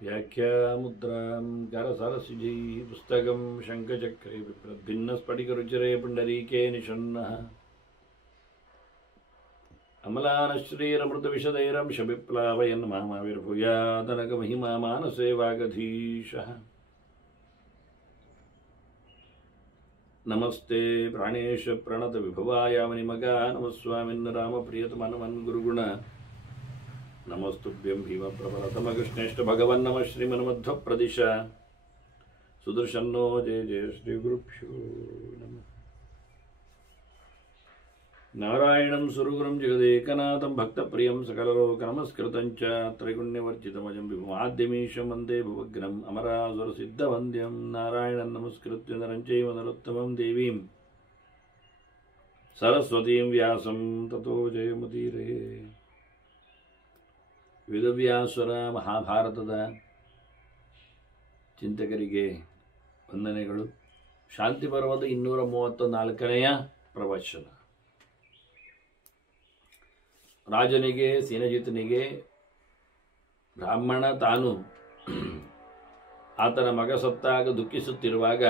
व्याख्यामुद्रां करसरसिजैः पुस्तकं शङ्खचक्रे बिभ्रद्भिन्नस्फटिकरुचिरे पुण्डरीके निषण्णः अमलानश्रीरमृतविशदैरंशविप्लावयन् मामाविर्भूयादनकमहिमा मानसे वागधीशः नमस्ते प्राणेश प्रणत विभवाय मणिमगा नमस्वामिन् रामप्रियतमनमन् गुरुगुण नमस्तुभ्यं भीम प्रबलतम कृष्णेष्ठ भगवन् नमः श्रीमन्मध्व प्रदिश सुदर्शनो जय जय श्री गुरुभ्यो नमः नारायणं सुरगुरुं जगदेकनाथं भक्तप्रियं सकललोकनमस्कृतं च त्रैगुण्यवर्जितमजं विभुमाद्यमीशं वन्दे भुवग्नम् अमरासुरसिद्धवन्द्यं नारायणं नमस्कृत्य नरं चैव नरोत्तमं देवीं सरस्वतीं व्यासं ततो जयमुदीरये ವೇದವ್ಯಾಸರ ಮಹಾಭಾರತದ ಚಿಂತಕರಿಗೆ ವಂದನೆಗಳು. ಶಾಂತಿ ಪರ್ವದ 234ನೆಯ ಪ್ರವಚನ. ರಾಜನಿಗೆ ಸೇನಜಿತನಿಗೆ ಬ್ರಾಹ್ಮಣ ತಾನು ಆತನ ಮಗ ಸತ್ತಾಗ ದುಃಖಿಸುತ್ತಿರುವಾಗ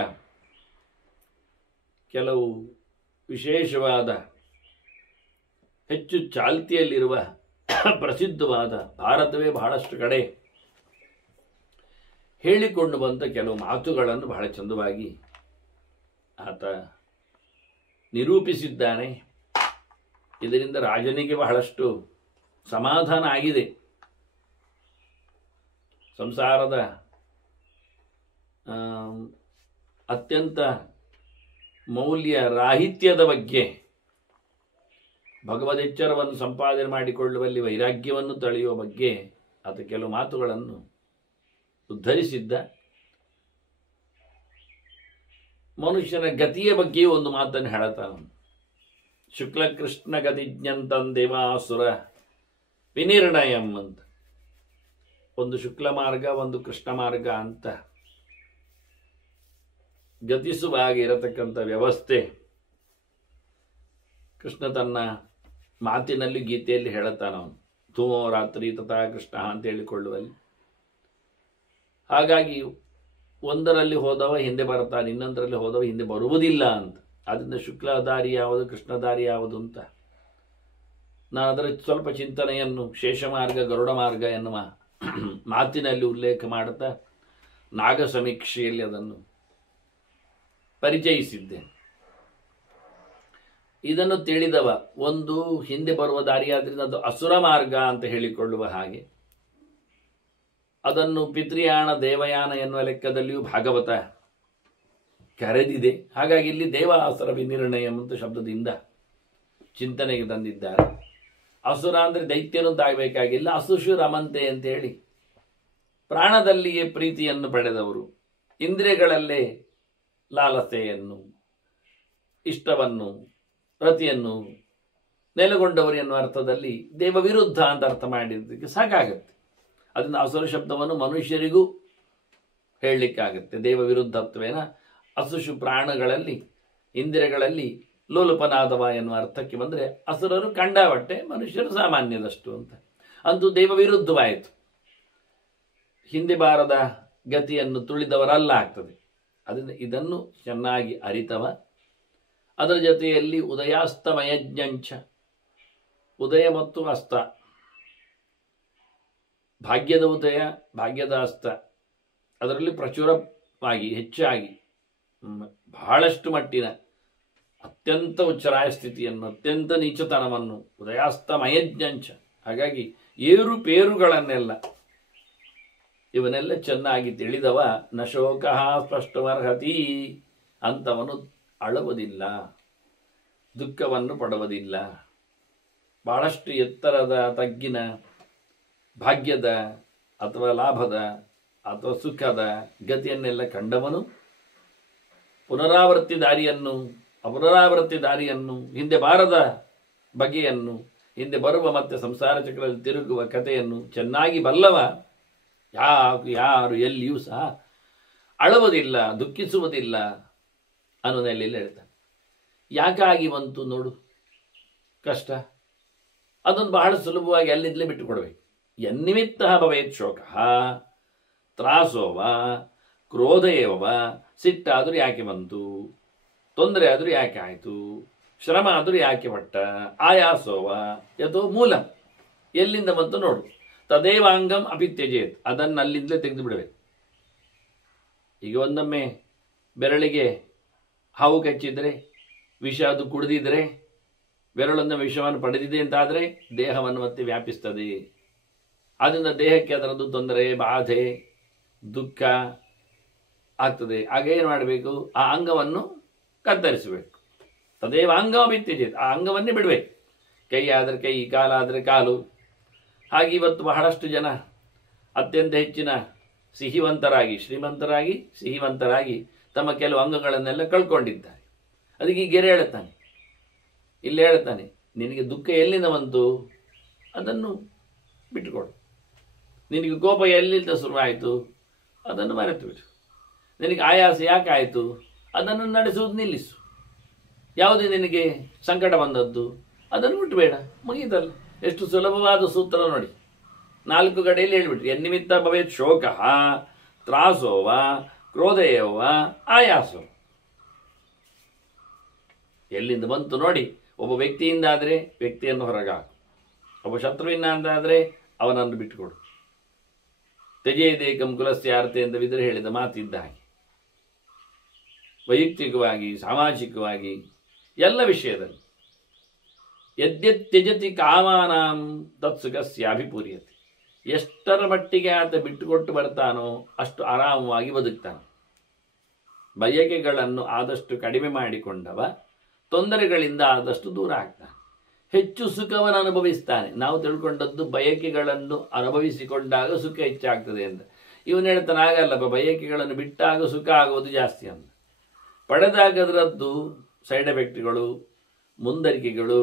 ಕೆಲವು ವಿಶೇಷವಾದ ಹೆಚ್ಚು ಚಾಲ್ತಿಯಲ್ಲಿರುವ ಪ್ರಸಿದ್ಧವಾದ ಭಾರತವೇ ಬಹಳಷ್ಟು ಕಡೆ ಹೇಳಿಕೊಂಡು ಬಂದ ಕೆಲವು ಮಾತುಗಳನ್ನು ಬಹಳ ಚಂದವಾಗಿ ಆತ ನಿರೂಪಿಸಿದ್ದಾನೆ. ಇದರಿಂದ ರಾಜನಿಗೆ ಬಹಳಷ್ಟು ಸಮಾಧಾನ ಆಗಿದೆ. ಸಂಸಾರದ ಅತ್ಯಂತ ಮೌಲ್ಯ ರಾಹಿತ್ಯದ ಬಗ್ಗೆ, ಭಗವದೆಚ್ಚರವನ್ನು ಸಂಪಾದನೆ ಮಾಡಿಕೊಳ್ಳುವಲ್ಲಿ ವೈರಾಗ್ಯವನ್ನು ತಳೆಯುವ ಬಗ್ಗೆ ಆತ ಕೆಲವು ಮಾತುಗಳನ್ನು ಉದ್ಧರಿಸಿದ್ದ. ಮನುಷ್ಯನ ಗತಿಯ ಬಗ್ಗೆಯೂ ಒಂದು ಮಾತನ್ನು ಹೇಳತಾನ. ಶುಕ್ಲಕೃಷ್ಣ ಗತಿಜ್ಞಂತಂ ದೇವಾಸುರ ವಿನಿರ್ಣಯಂ ಅಂತ. ಒಂದು ಶುಕ್ಲ ಮಾರ್ಗ, ಒಂದು ಕೃಷ್ಣ ಮಾರ್ಗ ಅಂತ ಗತಿಸುವಾಗ ಇರತಕ್ಕಂಥ ವ್ಯವಸ್ಥೆ ಕೃಷ್ಣ ತನ್ನ ಮಾತಿನಲ್ಲಿ ಗೀತೆಯಲ್ಲಿ ಹೇಳುತ್ತಾನವನು. ಧೂಮೋ ರಾತ್ರಿ ತಥಾ ಕೃಷ್ಣ ಅಂತ ಹೇಳಿಕೊಳ್ಳುವಲ್ಲಿ. ಹಾಗಾಗಿ ಒಂದರಲ್ಲಿ ಹೋದವ ಹಿಂದೆ ಬರ್ತಾನೆ, ಇನ್ನೊಂದರಲ್ಲಿ ಹೋದವ ಹಿಂದೆ ಬರುವುದಿಲ್ಲ ಅಂತ. ಅದರಿಂದ ಶುಕ್ಲ ದಾರಿ ಯಾವುದು, ಕೃಷ್ಣ ದಾರಿ ಯಾವುದು ಅಂತ ನಾನು ಅದರ ಸ್ವಲ್ಪ ಚಿಂತನೆಯನ್ನು ಶೇಷ ಮಾರ್ಗ, ಗರುಡ ಮಾರ್ಗ ಎನ್ನುವ ಮಾತಿನಲ್ಲಿ ಉಲ್ಲೇಖ ಮಾಡುತ್ತಾ ನಾಗ ಸಮೀಕ್ಷೆಯಲ್ಲಿ ಅದನ್ನು ಪರಿಚಯಿಸಿದ್ದೆ. ಇದನ್ನು ತಿಳಿದವ ಒಂದು ಹಿಂದೆ ಬರುವ ದಾರಿಯಾದ್ರಿಂದ ಅದು ಅಸುರ ಮಾರ್ಗ ಅಂತ ಹೇಳಿಕೊಳ್ಳುವ ಹಾಗೆ, ಅದನ್ನು ಪಿತೃಯಾಣ ದೇವಯಾನ ಎನ್ನುವ ಲೆಕ್ಕದಲ್ಲಿಯೂ ಭಾಗವತ ಕರೆದಿದೆ. ಹಾಗಾಗಿ ಇಲ್ಲಿ ದೇವಾಸುರ ವಿನಿರ್ಣಯ ಅಂತ ಶಬ್ದದಿಂದ ಚಿಂತನೆಗೆ ತಂದಿದ್ದಾರೆ. ಅಸುರ ಅಂದರೆ ದೈತ್ಯನು ತಾಗಬೇಕಾಗಿಲ್ಲ, ಅಸುಷು ರಮಂತೆ ಅಂತ ಹೇಳಿ ಪ್ರಾಣದಲ್ಲಿಯೇ ಪ್ರೀತಿಯನ್ನು ಪಡೆದವರು, ಇಂದ್ರಿಯಗಳಲ್ಲೇ ಲಾಲಸೆಯನ್ನು, ಇಷ್ಟವನ್ನು, ಪ್ರತಿಯನ್ನು ನೆಲೆಗೊಂಡವರು ಎನ್ನುವ ಅರ್ಥದಲ್ಲಿ ದೇವ ವಿರುದ್ಧ ಅಂತ ಅರ್ಥ ಮಾಡಿದ್ದಕ್ಕೆ ಸಾಕಾಗತ್ತೆ. ಅದರಿಂದ ಅಸುರ ಶಬ್ದವನ್ನು ಮನುಷ್ಯರಿಗೂ ಹೇಳಲಿಕ್ಕಾಗತ್ತೆ. ದೇವ ವಿರುದ್ಧತ್ವೇನ ಅಸುಷು ಪ್ರಾಣಗಳಲ್ಲಿ, ಇಂದ್ರಿಯಗಳಲ್ಲಿ ಲೋಲುಪನಾದವ ಎನ್ನುವ ಅರ್ಥಕ್ಕೆ ಬಂದರೆ ಅಸುರರು ಕಂಡಾವಟ್ಟೆ, ಮನುಷ್ಯರು ಸಾಮಾನ್ಯದಷ್ಟು ಅಂತ. ಅಂತೂ ದೇವ ವಿರುದ್ಧವಾಯಿತು. ಹಿಂದೆ ಬಾರದ ಗತಿಯನ್ನು ತುಳಿದವರಲ್ಲ ಆಗ್ತದೆ. ಅದರಿಂದ ಇದನ್ನು ಚೆನ್ನಾಗಿ ಅರಿತವ. ಅದರ ಜೊತೆಯಲ್ಲಿ ಉದಯಾಸ್ತಮಯಜ್ಞಂಚ, ಉದಯ ಮತ್ತು ಅಸ್ತ, ಭಾಗ್ಯದ ಉದಯ, ಭಾಗ್ಯದ ಅಸ್ತ, ಅದರಲ್ಲಿ ಪ್ರಚುರವಾಗಿ ಹೆಚ್ಚಾಗಿ ಬಹಳಷ್ಟು ಮಟ್ಟಿನ ಅತ್ಯಂತ ಉಚ್ಚರಾಯ ಸ್ಥಿತಿಯನ್ನು, ಅತ್ಯಂತ ನೀಚತನವನ್ನು, ಉದಯಾಸ್ತಮಯಜ್ಞಂಚ. ಹಾಗಾಗಿ ಏರುಪೇರುಗಳನ್ನೆಲ್ಲ ಇವನ್ನೆಲ್ಲ ಚೆನ್ನಾಗಿ ತಿಳಿದವ ನಶೋಕ ಸ್ಪಷ್ಟಮರ್ಹತಿ ಅಂತವನು ಅಳುವುದಿಲ್ಲ, ದುಃಖವನ್ನು ಪಡುವುದಿಲ್ಲ. ಬಹಳಷ್ಟು ಎತ್ತರದ ತಗ್ಗಿನ ಭಾಗ್ಯದ ಅಥವಾ ಲಾಭದ ಅಥವಾ ಸುಖದ ಗತಿಯನ್ನೆಲ್ಲ ಕಂಡವನು ಪುನರಾವರ್ತಿ ದಾರಿಯನ್ನು, ಅಪುನರಾವರ್ತಿ ದಾರಿಯನ್ನು, ಹಿಂದೆ ಬಾರದ ಬಗೆಯನ್ನು, ಹಿಂದೆ ಬರುವ ಮತ್ತೆ ಸಂಸಾರ ಚಕ್ರದಲ್ಲಿ ತಿರುಗುವ ಕಥೆಯನ್ನು ಚೆನ್ನಾಗಿ ಬಲ್ಲವ ಯಾರು ಎಲ್ಲಿಯೂ ಸಹ ಅಳುವುದಿಲ್ಲ, ದುಃಖಿಸುವುದಿಲ್ಲ ಅನ್ನೋ ನೆಲೆಯಲ್ಲಿ ಹೇಳ್ತಾನೆ. ಯಾಕಾಗಿ ಬಂತು ನೋಡು ಕಷ್ಟ, ಅದನ್ನು ಬಹಳ ಸುಲಭವಾಗಿ ಅಲ್ಲಿಂದಲೇ ಬಿಟ್ಟುಕೊಡ್ಬೇಕು. ಯನ್ನಿಮಿತ್ತ ಭವೇತ್ ಶೋಕ ತ್ರಾಸೋವ ಕ್ರೋಧೇವ, ಸಿಟ್ಟಾದರೂ ಯಾಕೆ ಬಂತು, ತೊಂದರೆ ಆದರೂ ಯಾಕೆ ಆಯಿತು, ಶ್ರಮ ಆದರೂ ಯಾಕೆ ಪಟ್ಟ, ಆಯಾಸೋವ ಯಥೋ ಮೂಲ, ಎಲ್ಲಿಂದ ಬಂತು ನೋಡು. ತದೇವಾಂಗಂ ಅಪಿತ್ಯಜೇತ್, ಅದನ್ನು ಅಲ್ಲಿಂದಲೇ ತೆಗೆದು ಬಿಡಬೇಕು. ಈಗ ಒಂದೊಮ್ಮೆ ಬೆರಳಿಗೆ ಹಾವು ಕಚ್ಚಿದ್ರೆ, ವಿಷ ಅದು ಕುಡಿದಿದ್ರೆ, ಬೆರಳೊಂದು ವಿಷವನ್ನು ಪಡೆದಿದೆ ಅಂತಾದರೆ ದೇಹವನ್ನು ಮತ್ತೆ ವ್ಯಾಪಿಸ್ತದೆ. ಆದ್ದರಿಂದ ದೇಹಕ್ಕೆ ಅದರದ್ದು ತೊಂದರೆ, ಬಾಧೆ, ದುಃಖ ಆಗ್ತದೆ. ಆಗ ಏನು ಮಾಡಬೇಕು, ಆ ಅಂಗವನ್ನು ಕತ್ತರಿಸಬೇಕು. ತದೇವ ಅಂಗವ ಬಿತ್ತಿದೆ, ಆ ಅಂಗವನ್ನೇ ಬಿಡಬೇಕು. ಕೈ ಆದರೆ ಕೈ, ಕಾಲಾದರೆ ಕಾಲು. ಹಾಗೆ ಇವತ್ತು ಬಹಳಷ್ಟು ಜನ ಅತ್ಯಂತ ಹೆಚ್ಚಿನ ಸಿಹಿವಂತರಾಗಿ, ಶ್ರೀಮಂತರಾಗಿ ಸಿಹಿವಂತರಾಗಿ ತಮ್ಮ ಕೆಲವು ಅಂಗಗಳನ್ನೆಲ್ಲ ಕಳ್ಕೊಂಡಿದ್ದಾರೆ. ಅದಕ್ಕೆ ಈ ಗೆರೆ ಹೇಳ್ತಾನೆ, ಇಲ್ಲಿ ಹೇಳ್ತಾನೆ, ನಿನಗೆ ದುಃಖ ಎಲ್ಲಿಂದ ಬಂತು ಅದನ್ನು ಬಿಟ್ಟುಕೊಡು. ನಿನಗೆ ಕೋಪ ಎಲ್ಲಿಂದ ಶುರುವಾಯಿತು ಅದನ್ನು ಮರೆತು ಬಿಡು. ನಿನಗೆ ಆಯಾಸ ಯಾಕೆ ಆಯಿತು ಅದನ್ನು ನಡೆಸುವುದು ನಿಲ್ಲಿಸು. ಯಾವುದೇ ನಿನಗೆ ಸಂಕಟ ಬಂದದ್ದು ಅದನ್ನು ಬಿಟ್ಟಬೇಡ, ಮುಗಿದಲ್ಲ. ಎಷ್ಟು ಸುಲಭವಾದ ಸೂತ್ರ ನೋಡಿ. 4 ಕಡೆಯಲ್ಲಿ ಹೇಳಿಬಿಟ್ರಿ. ಯನ್ನಿಮಿತ್ತ ಭವೇತ್ ಶೋಕ ತ್ರಾಸೋವ ಕ್ರೋಧೇಯವ ಆಯಾಸೋ. ಎಲ್ಲಿಂದ ಬಂತು ನೋಡಿ. ಒಬ್ಬ ವ್ಯಕ್ತಿಯಿಂದ ಆದರೆ ವ್ಯಕ್ತಿಯನ್ನು ಹೊರಗಾಕು, ಒಬ್ಬ ಶತ್ರುವಿನ ಅಂತಾದರೆ ಅವನನ್ನು ಬಿಟ್ಟುಕೊಡು. ತ್ಯಜೇದೇಕಂ ಕುಲಸ್ಯಾರ್ತೆ ಅಂತ ವಿದುರ ಹೇಳಿದ ಮಾತಿದ್ದ ಹಾಗೆ ವೈಯಕ್ತಿಕವಾಗಿ, ಸಾಮಾಜಿಕವಾಗಿ, ಎಲ್ಲ ವಿಷಯದಲ್ಲಿ ಯದ್ಯತ್ಯಜತಿ ಕಾಮಾನಾಂ ತತ್ಸುಖಸ್ಯಾಭಿಪೂರ್ಯತೆ. ಎಷ್ಟರ ಮಟ್ಟಿಗೆ ಆತ ಬಿಟ್ಟುಕೊಟ್ಟು ಬರ್ತಾನೋ ಅಷ್ಟು ಆರಾಮವಾಗಿ ಬದುಕ್ತಾನೆ. ಬಯಕೆಗಳನ್ನು ಆದಷ್ಟು ಕಡಿಮೆ ಮಾಡಿಕೊಂಡವ ತೊಂದರೆಗಳಿಂದ ಆದಷ್ಟು ದೂರ ಆಗ್ತಾನೆ, ಹೆಚ್ಚು ಸುಖವನ್ನು ಅನುಭವಿಸ್ತಾನೆ. ನಾವು ತಿಳ್ಕೊಂಡದ್ದು ಬಯಕೆಗಳನ್ನು ಅನುಭವಿಸಿಕೊಂಡಾಗ ಸುಖ ಹೆಚ್ಚಾಗ್ತದೆ ಅಂತ. ಇವನು ಹೇಳ್ತಾನೆ ಆಗಲ್ಲಪ್ಪ, ಬಯಕೆಗಳನ್ನು ಬಿಟ್ಟಾಗ ಸುಖ ಆಗೋದು ಜಾಸ್ತಿ ಅಂತ. ಪಡೆದಾಗ ಅದರದ್ದು ಸೈಡ್ ಎಫೆಕ್ಟ್ಗಳು, ಮುಂದರಿಕೆಗಳು,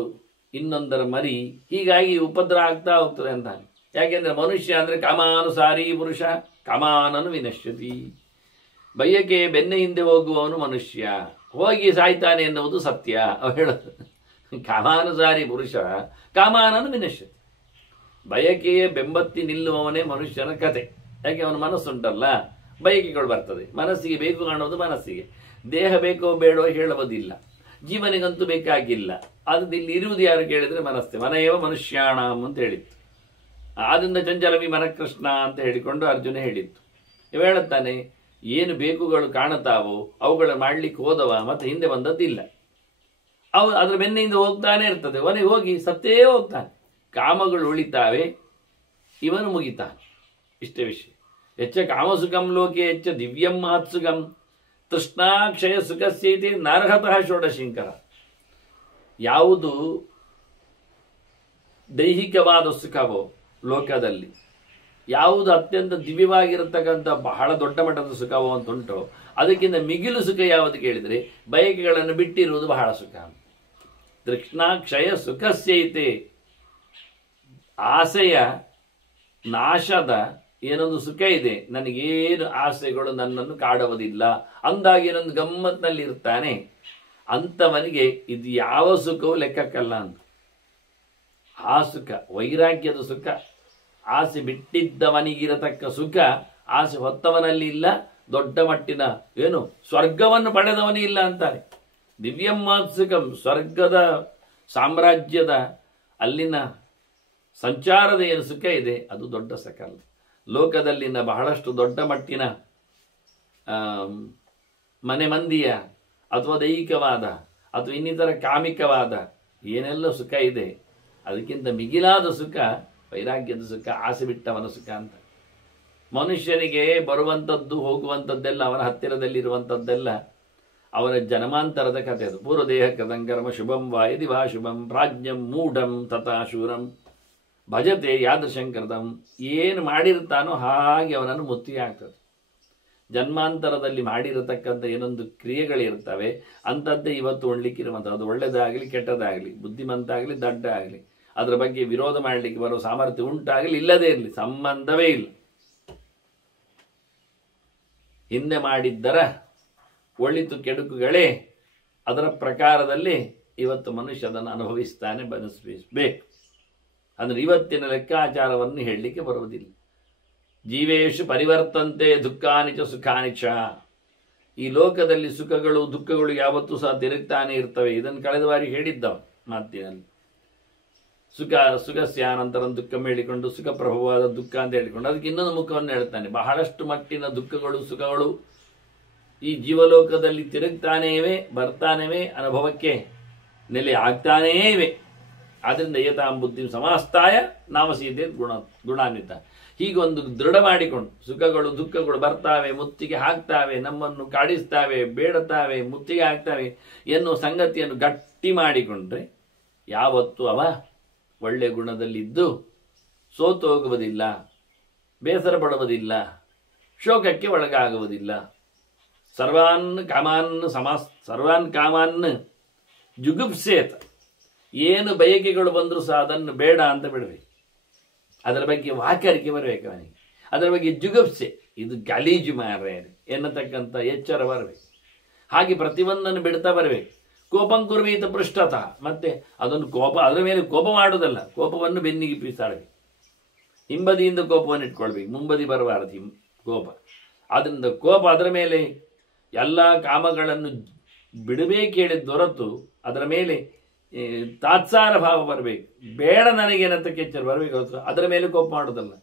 ಇನ್ನೊಂದರ ಮರಿ, ಹೀಗಾಗಿ ಉಪದ್ರ ಆಗ್ತಾ ಹೋಗ್ತದೆ ಅಂತ. ಯಾಕೆಂದ್ರೆ ಮನುಷ್ಯ ಅಂದರೆ ಕಾಮಾನುಸಾರಿ ಪುರುಷ, ಕಾಮಾನನು ವಿನಶ್ಯತಿ. ಬಯಕೆ ಬೆನ್ನ ಹಿಂದೆ ಹೋಗುವವನು ಮನುಷ್ಯ, ಹೋಗಿ ಸಾಯ್ತಾನೆ ಎನ್ನುವುದು ಸತ್ಯ. ಅವ ಹೇಳೋದು ಕಾಮಾನುಸಾರಿ ಪುರುಷ ಕಾಮಾನನು ವಿನಶ್ಯತಿ. ಬಯಕೆಯೇ ಬೆಂಬತ್ತಿ ನಿಲ್ಲುವವನೇ ಮನುಷ್ಯನ ಕತೆ. ಯಾಕೆ ಅವನ ಮನಸ್ಸುಂಟಲ್ಲ, ಬಯಕೆಗಳು ಬರ್ತದೆ. ಮನಸ್ಸಿಗೆ ಬೇಕು ಕಾಣೋದು ಮನಸ್ಸಿಗೆ, ದೇಹ ಬೇಕೋ ಬೇಡೋ ಹೇಳುವುದಿಲ್ಲ, ಜೀವನಿಗಂತೂ ಬೇಕಾಗಿಲ್ಲ. ಅದು ಇಲ್ಲಿ ಇರುವುದು ಯಾರು ಕೇಳಿದರೆ ಮನಸ್ಸೆ. ಮನೆಯವ ಮನುಷ್ಯಾಣಂ ಅಂತ ಹೇಳಿತ್ತು. ಆದ್ದರಿಂದ ಚಂಚಲವಿ ಮನಕೃಷ್ಣ ಅಂತ ಹೇಳಿಕೊಂಡು ಅರ್ಜುನ ಹೇಳಿತ್ತು. ಇವ ಹೇಳುತ್ತಾನೆ, ಏನು ಬೇಕುಗಳು ಕಾಣುತ್ತಾವೋ ಅವುಗಳ ಮಾಡ್ಲಿಕ್ಕೆ ಹೋದವ ಮತ್ತೆ ಹಿಂದೆ ಬಂದದ್ದಿಲ್ಲ. ಅವು ಅದರ ಬೆನ್ನಿಂದ ಹೋಗ್ತಾನೆ ಇರ್ತದೆ, ಅವನಿಗೆ ಹೋಗಿ ಸತ್ತೇ ಹೋಗ್ತಾನೆ. ಕಾಮಗಳು ಉಳಿತಾವೆ, ಇವನು ಮುಗಿತಾನೆ. ಇಷ್ಟೇ ವಿಷಯ. ಹೆಚ್ಚ ಕಾಮಸುಖಂ ಲೋಕೆ ಹೆಚ್ಚ ದಿವ್ಯಂ ಮಹತ್ಸುಖಂ ತೃಷ್ಣಾಕ್ಷಯ ಸುಖಸ್ಯೈತಿ ನರಹತಃ ಷೋಡಶಂಕರ. ಯಾವುದು ದೈಹಿಕವಾದ ಸುಖವೋ ಲೋಕದಲ್ಲಿ, ಯಾವುದು ಅತ್ಯಂತ ದಿವ್ಯವಾಗಿರತಕ್ಕಂಥ ಬಹಳ ದೊಡ್ಡ ಮಟ್ಟದ ಸುಖವೋ ಅಂತ ಉಂಟೋ, ಅದಕ್ಕಿಂತ ಮಿಗಿಲು ಸುಖ ಯಾವುದು ಕೇಳಿದರೆ ಬಯಕೆಗಳನ್ನು ಬಿಟ್ಟಿರುವುದು ಬಹಳ ಸುಖ. ತೃಷ್ಣಾಕ್ಷಯ ಸುಖಸ್ಯೈತೆ, ಆಸೆಯ ನಾಶದ ಏನೊಂದು ಸುಖ ಇದೆ. ನನಗೇನು ಆಸೆಗಳು ನನ್ನನ್ನು ಕಾಡುವುದಿಲ್ಲ ಅಂದಾಗ ಏನೊಂದು ಗಮ್ಮತ್ನಲ್ಲಿ ಇರ್ತಾನೆ, ಅಂಥವನಿಗೆ ಇದು ಯಾವ ಸುಖವೂ ಲೆಕ್ಕಕ್ಕಲ್ಲ ಅಂತ. ಆ ಸುಖ ವೈರಾಗ್ಯದ ಸುಖ, ಆಸೆ ಬಿಟ್ಟಿದ್ದವನಿಗಿರತಕ್ಕ ಸುಖ ಆಸೆ ಹೊತ್ತವನಲ್ಲಿ ಇಲ್ಲ. ದೊಡ್ಡ ಮಟ್ಟಿನ ಏನು ಸ್ವರ್ಗವನ್ನು ಪಡೆದವನೇ ಇಲ್ಲ ಅಂತಾರೆ. ದಿವ್ಯಂ ಮಾತ್ಸುಖಂ, ಸ್ವರ್ಗದ ಸಾಮ್ರಾಜ್ಯದ ಅಲ್ಲಿನ ಸಂಚಾರದ ಏನು ಸುಖ ಇದೆ ಅದು ದೊಡ್ಡ ಸುಖ ಅಲ್ಲ. ಲೋಕದಲ್ಲಿನ ಬಹಳಷ್ಟು ದೊಡ್ಡ ಮಟ್ಟಿನ ಮನೆ ಮಂದಿಯ ಅಥವಾ ದೈಹಿಕವಾದ ಅಥವಾ ಇನ್ನಿತರ ಕಾಮಿಕವಾದ ಏನೆಲ್ಲ ಸುಖ ಇದೆ ಅದಕ್ಕಿಂತ ಮಿಗಿಲಾದ ಸುಖ ವೈರಾಗ್ಯದ ಸುಖ, ಆಸೆ ಬಿಟ್ಟವನ ಸುಖ ಅಂತ. ಮನುಷ್ಯನಿಗೆ ಬರುವಂಥದ್ದು ಹೋಗುವಂಥದ್ದೆಲ್ಲ, ಅವನ ಹತ್ತಿರದಲ್ಲಿರುವಂಥದ್ದೆಲ್ಲ ಅವನ ಜನ್ಮಾಂತರದ ಕಥೆ. ಅದು ಪೂರ್ವದೇಹ ಕದಂಕರ್ಮ ಶುಭಂ ವಾ ಯದಿ ವಾ ಶುಭಂ ಪ್ರಾಜ್ಞಂ ಮೂಢಂ ತಥಾ ಶೂರಂ ಭಜತೆ ಯಾದೃಶಂಕೃತಂ. ಏನು ಮಾಡಿರ್ತಾನೋ ಹಾಗೆ ಅವನನ್ನು ಮುತ್ತಿಗೆ ಆಗ್ತದೆ. ಜನ್ಮಾಂತರದಲ್ಲಿ ಮಾಡಿರತಕ್ಕಂಥ ಏನೊಂದು ಕ್ರಿಯೆಗಳಿರ್ತವೆ ಅಂಥದ್ದೇ ಇವತ್ತು ಉಣ್ಲಿಕ್ಕಿರುವಂಥದ್ದು. ಅದು ಒಳ್ಳೆಯದಾಗಲಿ ಕೆಟ್ಟದಾಗಲಿ, ಬುದ್ಧಿಮಂತ ಆಗಲಿ ದಡ್ಡ ಆಗಲಿ, ಅದರ ಬಗ್ಗೆ ವಿರೋಧ ಮಾಡಲಿಕ್ಕೆ ಬರೋ ಸಾಮರ್ಥ್ಯ ಉಂಟಾಗಲಿ ಇಲ್ಲದೇ ಇರಲಿ, ಸಂಬಂಧವೇ ಇಲ್ಲ. ಹಿಂದೆ ಮಾಡಿದ್ದರ ಒಳಿತು ಕೆಡುಕುಗಳೇ ಅದರ ಪ್ರಕಾರದಲ್ಲಿ ಇವತ್ತು ಮನುಷ್ಯ ಅದನ್ನು ಅನುಭವಿಸ್ತಾನೆ, ಬನಿಸಬೇಕು. ಅಂದರೆ ಇವತ್ತಿನ ಲೆಕ್ಕಾಚಾರವನ್ನು ಹೇಳಲಿಕ್ಕೆ ಬರುವುದಿಲ್ಲ. ಜೀವೇಶು ಪರಿವರ್ತಂತೆ ದುಃಖಾನಿ ಚ ಸುಖಾನಿ ಚ. ಈ ಲೋಕದಲ್ಲಿ ಸುಖಗಳು ದುಃಖಗಳು ಯಾವತ್ತೂ ಸಹ ತಿರುಗ್ತಾನೆ ಇರ್ತವೆ. ಇದನ್ನು ಕಳೆದ ಬಾರಿ ಹೇಳಿದ್ದವ ಮಾತಿನಲ್ಲಿ. ಸುಖಸ್ಯ ಅನಂತರ ದುಃಖ ಹೇಳಿಕೊಂಡು ಸುಖ ಪ್ರಭುವಾದ ದುಃಖ ಅಂತ ಹೇಳಿಕೊಂಡು ಅದಕ್ಕೆ ಇನ್ನೊಂದು ಮುಖವನ್ನು ಹೇಳ್ತಾನೆ. ಬಹಳಷ್ಟು ಮಟ್ಟಿನ ದುಃಖಗಳು ಸುಖಗಳು ಈ ಜೀವಲೋಕದಲ್ಲಿ ತಿರುಗ್ತಾನೇ ಇವೆ, ಬರ್ತಾನೇವೆ, ಅನುಭವಕ್ಕೆ ನೆಲೆ ಆಗ್ತಾನೇ ಇವೆ. ಆದ್ರಿಂದ ಏತಾಂ ಬುದ್ಧಿ ಸಮಾಸ್ತಾಯ ನಾಮಸೀದೆ ಗುಣಾನ್ವಿತ. ಹೀಗೊಂದು ದೃಢ ಮಾಡಿಕೊಂಡು ಸುಖಗಳು ದುಃಖಗಳು ಬರ್ತಾವೆ, ಮುತ್ತಿಗೆ ಹಾಕ್ತಾವೆ, ನಮ್ಮನ್ನು ಕಾಡಿಸ್ತಾವೆ, ಬೇಡುತ್ತಾವೆ, ಮುತ್ತಿಗೆ ಹಾಕ್ತಾವೆ ಎನ್ನುವ ಸಂಗತಿಯನ್ನು ಗಟ್ಟಿ ಮಾಡಿಕೊಂಡ್ರೆ ಯಾವತ್ತೂ ಅವ ಒಳ್ಳೆ ಗುಣದಲ್ಲಿದ್ದು ಸೋತು ಹೋಗುವುದಿಲ್ಲ, ಬೇಸರ ಪಡುವುದಿಲ್ಲ, ಶೋಕಕ್ಕೆ ಒಳಗಾಗುವುದಿಲ್ಲ. ಸರ್ವಾನ್ ಕಾಮಾನ್ ಜುಗುಪ್ಸೇತ. ಏನು ಬಯಕೆಗಳು ಬಂದರೂ ಸಹ ಅದನ್ನು ಬೇಡ ಅಂತ ಬಿಡಬೇಕು. ಅದರ ಬಗ್ಗೆ ವಾಕರಿಕೆ ಬರಬೇಕು ಅವನಿಗೆ. ಅದರ ಬಗ್ಗೆ ಜುಗುಪ್ಸೆ, ಇದು ಗಲೀಜು ಮಾರ್ರೆ ಎನ್ನತಕ್ಕಂಥ ಎಚ್ಚರ ಬರಬೇಕು. ಹಾಗೆ ಪ್ರತಿಯೊಂದನ್ನು ಬಿಡ್ತಾ ಬರಬೇಕು. ಕೋಪಂ ಕುರ್ವೀತ ಪೃಷ್ಠತಃ. ಮತ್ತೆ ಅದೊಂದು ಕೋಪ, ಅದರ ಮೇಲೆ ಕೋಪ ಮಾಡುವುದಲ್ಲ, ಕೋಪವನ್ನು ಬೆನ್ನಿಗೆ ಬೀಸಾಡಬೇಕು. ಹಿಂಬದಿಯಿಂದ ಕೋಪವನ್ನು ಇಟ್ಕೊಳ್ಬೇಕು, ಮುಂಬದಿ ಬರಬಾರದು ಕೋಪ. ಅದರಿಂದ ಕೋಪ ಅದರ ಮೇಲೆ ಎಲ್ಲ ಕಾಮಗಳನ್ನು ಬಿಡಬೇಕು ಹೇಳಿದ ಹೊರತು ಅದರ ಮೇಲೆ ತಾತ್ಸಾರ ಭಾವ ಬರಬೇಕು. ಬೇಡ ನನಗೇನಂತ ಕೆಚ್ಚರ ಬರಬೇಕು, ಅದರ ಮೇಲೆ ಕೋಪ ಮಾಡೋದಲ್ಲ.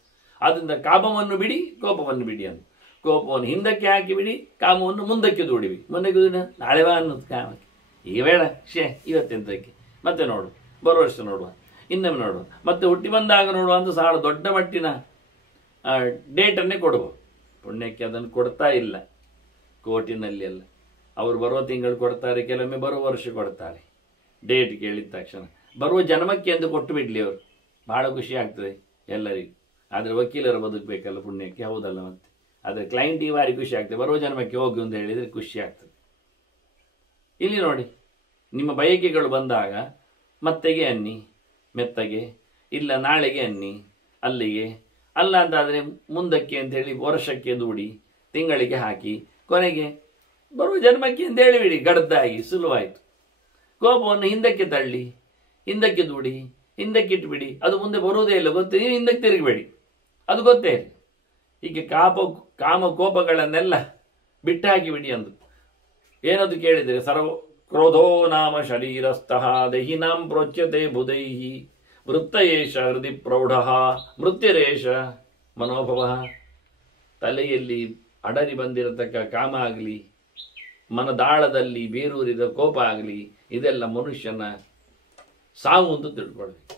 ಆದ್ದರಿಂದ ಕಾಮವನ್ನು ಬಿಡಿ, ಕೋಪವನ್ನು ಬಿಡಿ ಅಂತ. ಕೋಪವನ್ನು ಹಿಂದಕ್ಕೆ ಹಾಕಿ ಬಿಡಿ, ಕಾಮವನ್ನು ಮುಂದಕ್ಕೆ ದೂಡಿವಿ. ಮುಂದಕ್ಕೆ ದೂಡಿನ ನಾಳೆ ಬಾ ಅನ್ನೋದು ಕಾಮಕ್ಕೆ. ಈಗ ಬೇಡ, ಇವತ್ತೆಂತಕ್ಕೆ, ಮತ್ತೆ ನೋಡು, ಬರೋ ವರ್ಷ ನೋಡುವ, ಇನ್ನೊಮ್ಮೆ ನೋಡುವ, ಮತ್ತೆ ಹುಟ್ಟಿ ಬಂದಾಗ ನೋಡುವ ಅಂತ ಸಾಲ ದೊಡ್ಡ ಮಟ್ಟಿನ ಡೇಟನ್ನೇ ಕೊಡ್ಬೋದು. ಪುಣ್ಯಕ್ಕೆ ಅದನ್ನು ಕೊಡ್ತಾ ಇಲ್ಲ ಕೋರ್ಟಿನಲ್ಲಿ ಎಲ್ಲ. ಅವರು ಬರುವ ತಿಂಗಳು ಕೊಡ್ತಾರೆ, ಕೆಲವೊಮ್ಮೆ ಬರುವ ವರ್ಷ ಕೊಡ್ತಾರೆ. ಡೇಟ್ ಕೇಳಿದ ತಕ್ಷಣ ಬರುವ ಜನ್ಮಕ್ಕೆ ಎಂದು ಕೊಟ್ಟು ಬಿಡಲಿ ಅವರು, ಭಾಳ ಖುಷಿ ಆಗ್ತದೆ ಎಲ್ಲರಿಗೂ. ಆದರೆ ವಕೀಲರು ಬದುಕಬೇಕಲ್ಲ ಪುಣ್ಯಕ್ಕೆ, ಹೌದಲ್ಲ? ಮತ್ತೆ ಆದರೆ ಕ್ಲೈಂಟಿಗೆ ಭಾರಿ ಖುಷಿ ಆಗ್ತದೆ, ಬರುವ ಜನ್ಮಕ್ಕೆ ಹೋಗು ಅಂತ ಹೇಳಿದರೆ ಖುಷಿ ಆಗ್ತದೆ. ಇಲ್ಲಿ ನೋಡಿ, ನಿಮ್ಮ ಬಯಕೆಗಳು ಬಂದಾಗ ಮತ್ತೆಗೆ ಅನ್ನಿ, ಮೆತ್ತಗೆ, ಇಲ್ಲ ನಾಳೆಗೆ ಅನ್ನಿ, ಅಲ್ಲಿಗೆ ಅಲ್ಲ ಅಂತಾದರೆ ಮುಂದಕ್ಕೆ ಅಂತೇಳಿ ವರ್ಷಕ್ಕೆ ದೂಡಿ, ತಿಂಗಳಿಗೆ ಹಾಕಿ, ಕೊನೆಗೆ ಬರುವ ಜನ್ಮಕ್ಕೆ ಅಂತ ಹೇಳಿಬಿಡಿ. ಗಡ್ದಾಗಿ ಸುಲಭವಾಯಿತು. ಕೋಪವನ್ನು ಹಿಂದಕ್ಕೆ ತಳ್ಳಿ, ಹಿಂದಕ್ಕೆ ದೂಡಿ, ಹಿಂದಕ್ಕೆ ಇಟ್ಟುಬಿಡಿ. ಅದು ಮುಂದೆ ಬರುವುದೇ ಇಲ್ಲ, ಗೊತ್ತೇ, ನೀವು ಹಿಂದಕ್ಕೆ ತಿರುಗಬೇಡಿ, ಅದು ಗೊತ್ತೇ ಇಲ್ಲ. ಹೀಗೆ ಕಾಮ ಕೋಪಗಳನ್ನೆಲ್ಲ ಬಿಟ್ಟಾಕಿಬಿಡಿ ಅಂದು. ಏನದು ಕೇಳಿದರೆ ಕ್ರೋಧೋ ನಾಮ ಶರೀರಸ್ಥಃ ದಹಿನಾಂ ಪ್ರೋಚ್ಯತೆ ಬುಧೈಹಿ ವೃತ್ತಯೇಷ ಹೃದಯ ಪ್ರೌಢ ಮೃತ್ಯುರೇಷ ಮನೋಭವ. ತಲೆಯಲ್ಲಿ ಅಡರಿ ಬಂದಿರತಕ್ಕ ಕಾಮ ಆಗಲಿ, ಮನದಾಳದಲ್ಲಿ ಬೇರೂರಿದ ಕೋಪ ಆಗಲಿ, ಇದೆಲ್ಲ ಮನುಷ್ಯನ ಸಾವು ಅಂತ ತಿಳ್ಕೊಳ್ಬೇಕು,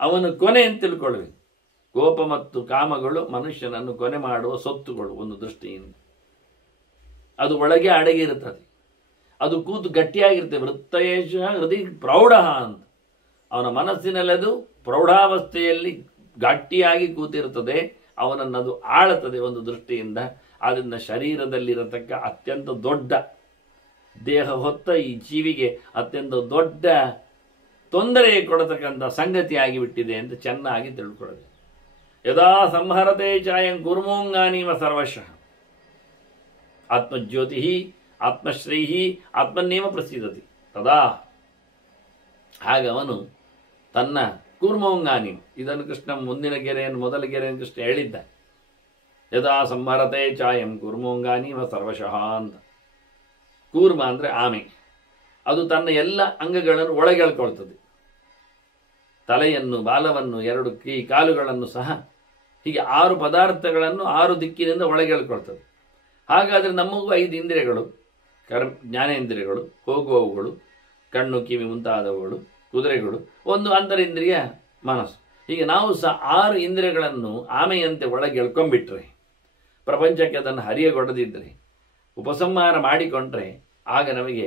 ಅವನ ಕೊನೆ ಅಂತ ತಿಳ್ಕೊಳ್ಬೇಕು. ಕೋಪ ಮತ್ತು ಕಾಮಗಳು ಮನುಷ್ಯನನ್ನು ಕೊನೆ ಮಾಡುವ ಸೊತ್ತುಗಳು. ಒಂದು ದೃಷ್ಟಿಯಿಂದ ಅದು ಒಳಗೆ ಅಡಗಿರುತ್ತದೆ, ಅದು ಕೂತು ಗಟ್ಟಿಯಾಗಿರ್ತದೆ. ವೃತ್ತಯೇಷ ಹೃದಯ ಪ್ರೌಢ ಅಂತ ಅವನ ಮನಸ್ಸಿನಲ್ಲಿ ಅದು ಪ್ರೌಢಾವಸ್ಥೆಯಲ್ಲಿ ಗಟ್ಟಿಯಾಗಿ ಕೂತಿರುತ್ತದೆ, ಅವನನ್ನದು ಆಳುತ್ತದೆ ಒಂದು ದೃಷ್ಟಿಯಿಂದ. ಆದ್ದರಿಂದ ಶರೀರದಲ್ಲಿರತಕ್ಕ ಅತ್ಯಂತ ದೊಡ್ಡ ದೇಹ ಹೊತ್ತ ಈ ಜೀವಿಗೆ ಅತ್ಯಂತ ದೊಡ್ಡ ತೊಂದರೆ ಕೊಡತಕ್ಕಂಥ ಸಂಗತಿ ಆಗಿಬಿಟ್ಟಿದೆ ಅಂತ ಚೆನ್ನಾಗಿ ತಿಳ್ಕೊಳ್ಳೋದು. ಯದಾ ಸಂಹರತೆ ಚಾಯಂ ಗುರುಮೋಂಗಾನೀವ ಸರ್ವಶಃ ಆತ್ಮಜ್ಯೋತಿ ಆತ್ಮಶ್ರೀಹಿ ಆತ್ಮನ್ನೇವ ಪ್ರಸಿದ್ಧತಿ ತದಾ. ಹಾಗೆ ಅವನು ತನ್ನ ಕೂರ್ಮೋಂಗಾನಿ, ಇದನ್ನು ಕೃಷ್ಣ ಮುಂದಿನ ಗೆರೆಯನ್ನು ಮೊದಲ ಗೆರೆಯನ್ನು ಕೃಷ್ಣ ಹೇಳಿದ್ದ. ಯದಾ ಸಂಹರತೆ ಚಾಯಂ ಕೂರ್ಮೋಂಗಾನೀವ ಸರ್ವಶಃ ಅಂತ. ಕೂರ್ಮ ಅಂದರೆ ಆಮೆ, ಅದು ತನ್ನ ಎಲ್ಲ ಅಂಗಗಳನ್ನು ಒಳಗೆಳ್ಕೊಳ್ತದೆ. ತಲೆಯನ್ನು, ಬಾಲವನ್ನು, 2 ಕಾಲುಗಳನ್ನು ಸಹ, ಹೀಗೆ 6 ಪದಾರ್ಥಗಳನ್ನು 6 ದಿಕ್ಕಿನಿಂದ ಒಳಗೆಳ್ಕೊಳ್ತದೆ. ಹಾಗಾದರೆ ನಮಗೂ 5 ಇಂದ್ರಿಯಗಳು, ಜ್ಞಾನೇಂದ್ರಿಯಗಳು, ಹೋಗುವವುಗಳು, ಕಣ್ಣು ಕಿವಿ ಮುಂತಾದವುಗಳು, ಕುದುರೆಗಳು, 1 ಅಂತರಿಂದ್ರಿಯ ಮನಸ್ಸು. ಹೀಗೆ ನಾವು ಸಹ 6 ಇಂದ್ರಿಯಗಳನ್ನು ಆಮೆಯಂತೆ ಒಳಗೆ ಎಳ್ಕೊಂಡ್ಬಿಟ್ರೆ, ಪ್ರಪಂಚಕ್ಕೆ ಅದನ್ನು ಹರಿಯಗೊಡದಿದ್ದರೆ, ಉಪಸಂಹಾರ ಮಾಡಿಕೊಂಡ್ರೆ, ಆಗ ನಮಗೆ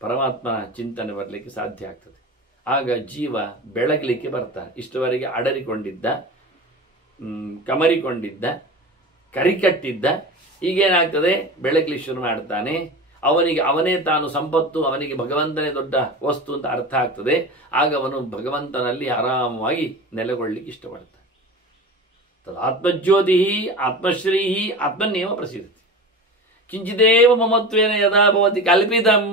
ಪರಮಾತ್ಮನ ಚಿಂತನೆ ಬರಲಿಕ್ಕೆ ಸಾಧ್ಯ ಆಗ್ತದೆ. ಆಗ ಜೀವ ಬೆಳಗಲಿಕ್ಕೆ ಬರ್ತಾನೆ. ಇಷ್ಟವರೆಗೆ ಅಡರಿಕೊಂಡಿದ್ದ, ಕಮರಿಕೊಂಡಿದ್ದ, ಕರಿಕಟ್ಟಿದ್ದ, ಈಗೇನಾಗ್ತದೆ, ಬೆಳಗಲಿ ಶುರು ಮಾಡ್ತಾನೆ. ಅವನಿಗೆ ಅವನೇ ತಾನು ಸಂಪತ್ತು, ಅವನಿಗೆ ಭಗವಂತನೇ ದೊಡ್ಡ ವಸ್ತು ಅಂತ ಅರ್ಥ ಆಗ್ತದೆ. ಆಗ ಅವನು ಭಗವಂತನಲ್ಲಿ ಆರಾಮವಾಗಿ ನೆಲೆಗೊಳ್ಳಲಿಕ್ಕೆ ಇಷ್ಟಪಡ್ತಾನೆ. ಆತ್ಮಜ್ಯೋತಿ ಆತ್ಮಶ್ರೀ ಆತ್ಮನ್ನೇವ ಪ್ರಸಿದ್ಧತಿ. ಕಿಂಚಿದೇವ ಮಮತ್ವೇನ ಯದಾ ಭವತಿ ಕಲ್ಪಿತಂ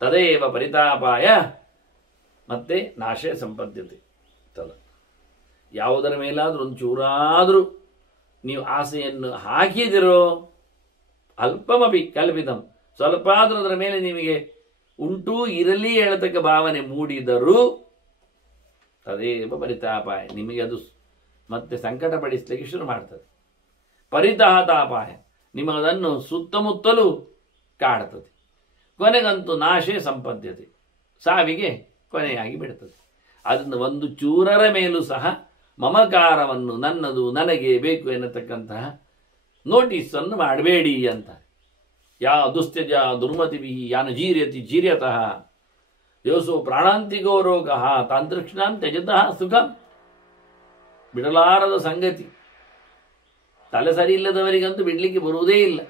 ತದೇವ ಪರಿತಾಪಾಯ ಮತ್ತೆ ನಾಶೇ ಸಂಪದ್ಯತೆ. ಯಾವುದರ ಮೇಲಾದರೂ ಒಂದು ಚೂರಾದರೂ ನೀವು ಆಸೆಯನ್ನು ಹಾಕಿದಿರೋ ಅಲ್ಪಮಪಿ ಕಲ್ಪಿತಂ, ಸ್ವಲ್ಪ ಆದರೂ ಅದರ ಮೇಲೆ ನಿಮಗೆ ಉಂಟು ಇರಲಿ ಹೇಳತಕ್ಕ ಭಾವನೆ ಮೂಡಿದರೂ ತದೇವ ಪರಿತಾಪಾಯ, ನಿಮಗೆ ಅದು ಮತ್ತೆ ಸಂಕಟ ಪಡಿಸಲಿಕ್ಕೆ ಶುರು ಮಾಡ್ತದೆ. ಪರಿತಾಪಾಯ, ನಿಮಗದನ್ನು ಸುತ್ತಮುತ್ತಲೂ ಕಾಡ್ತದೆ. ಕೊನೆಗಂತೂ ನಾಶೇ ಸಂಪದ್ಯತೆ, ಸಾವಿಗೆ ಕೊನೆಯಾಗಿ ಬಿಡ್ತದೆ. ಅದನ್ನು ಒಂದು ಚೂರರ ಮೇಲೂ ಸಹ ಮಮಕಾರವನ್ನು, ನನ್ನದು ನನಗೆ ಬೇಕು ಎನ್ನತಕ್ಕಂತಹ ನೋಟಿಸನ್ನು ಮಾಡಬೇಡಿ ಅಂತ. ಯಾ ದುಸ್ತ್ಯಜ ದುರ್ಮತಿಭಿ ಯಾನ ಜೀರ್ಯತಿ ಜೀರ್ಯತಃ ಯೋಸೋ ಪ್ರಾಣಾಂತಿಕೋ ರೋಗ ತಾಂತೃಕ್ಷಣಾಂ ತ್ಯಜತಃ ಸುಖಂ. ಬಿಡಲಾರದ ಸಂಗತಿ, ತಲೆ ಸರಿ ಇಲ್ಲದವರಿಗಂತೂ ಬಿಡಲಿಕ್ಕೆ ಬರುವುದೇ ಇಲ್ಲ.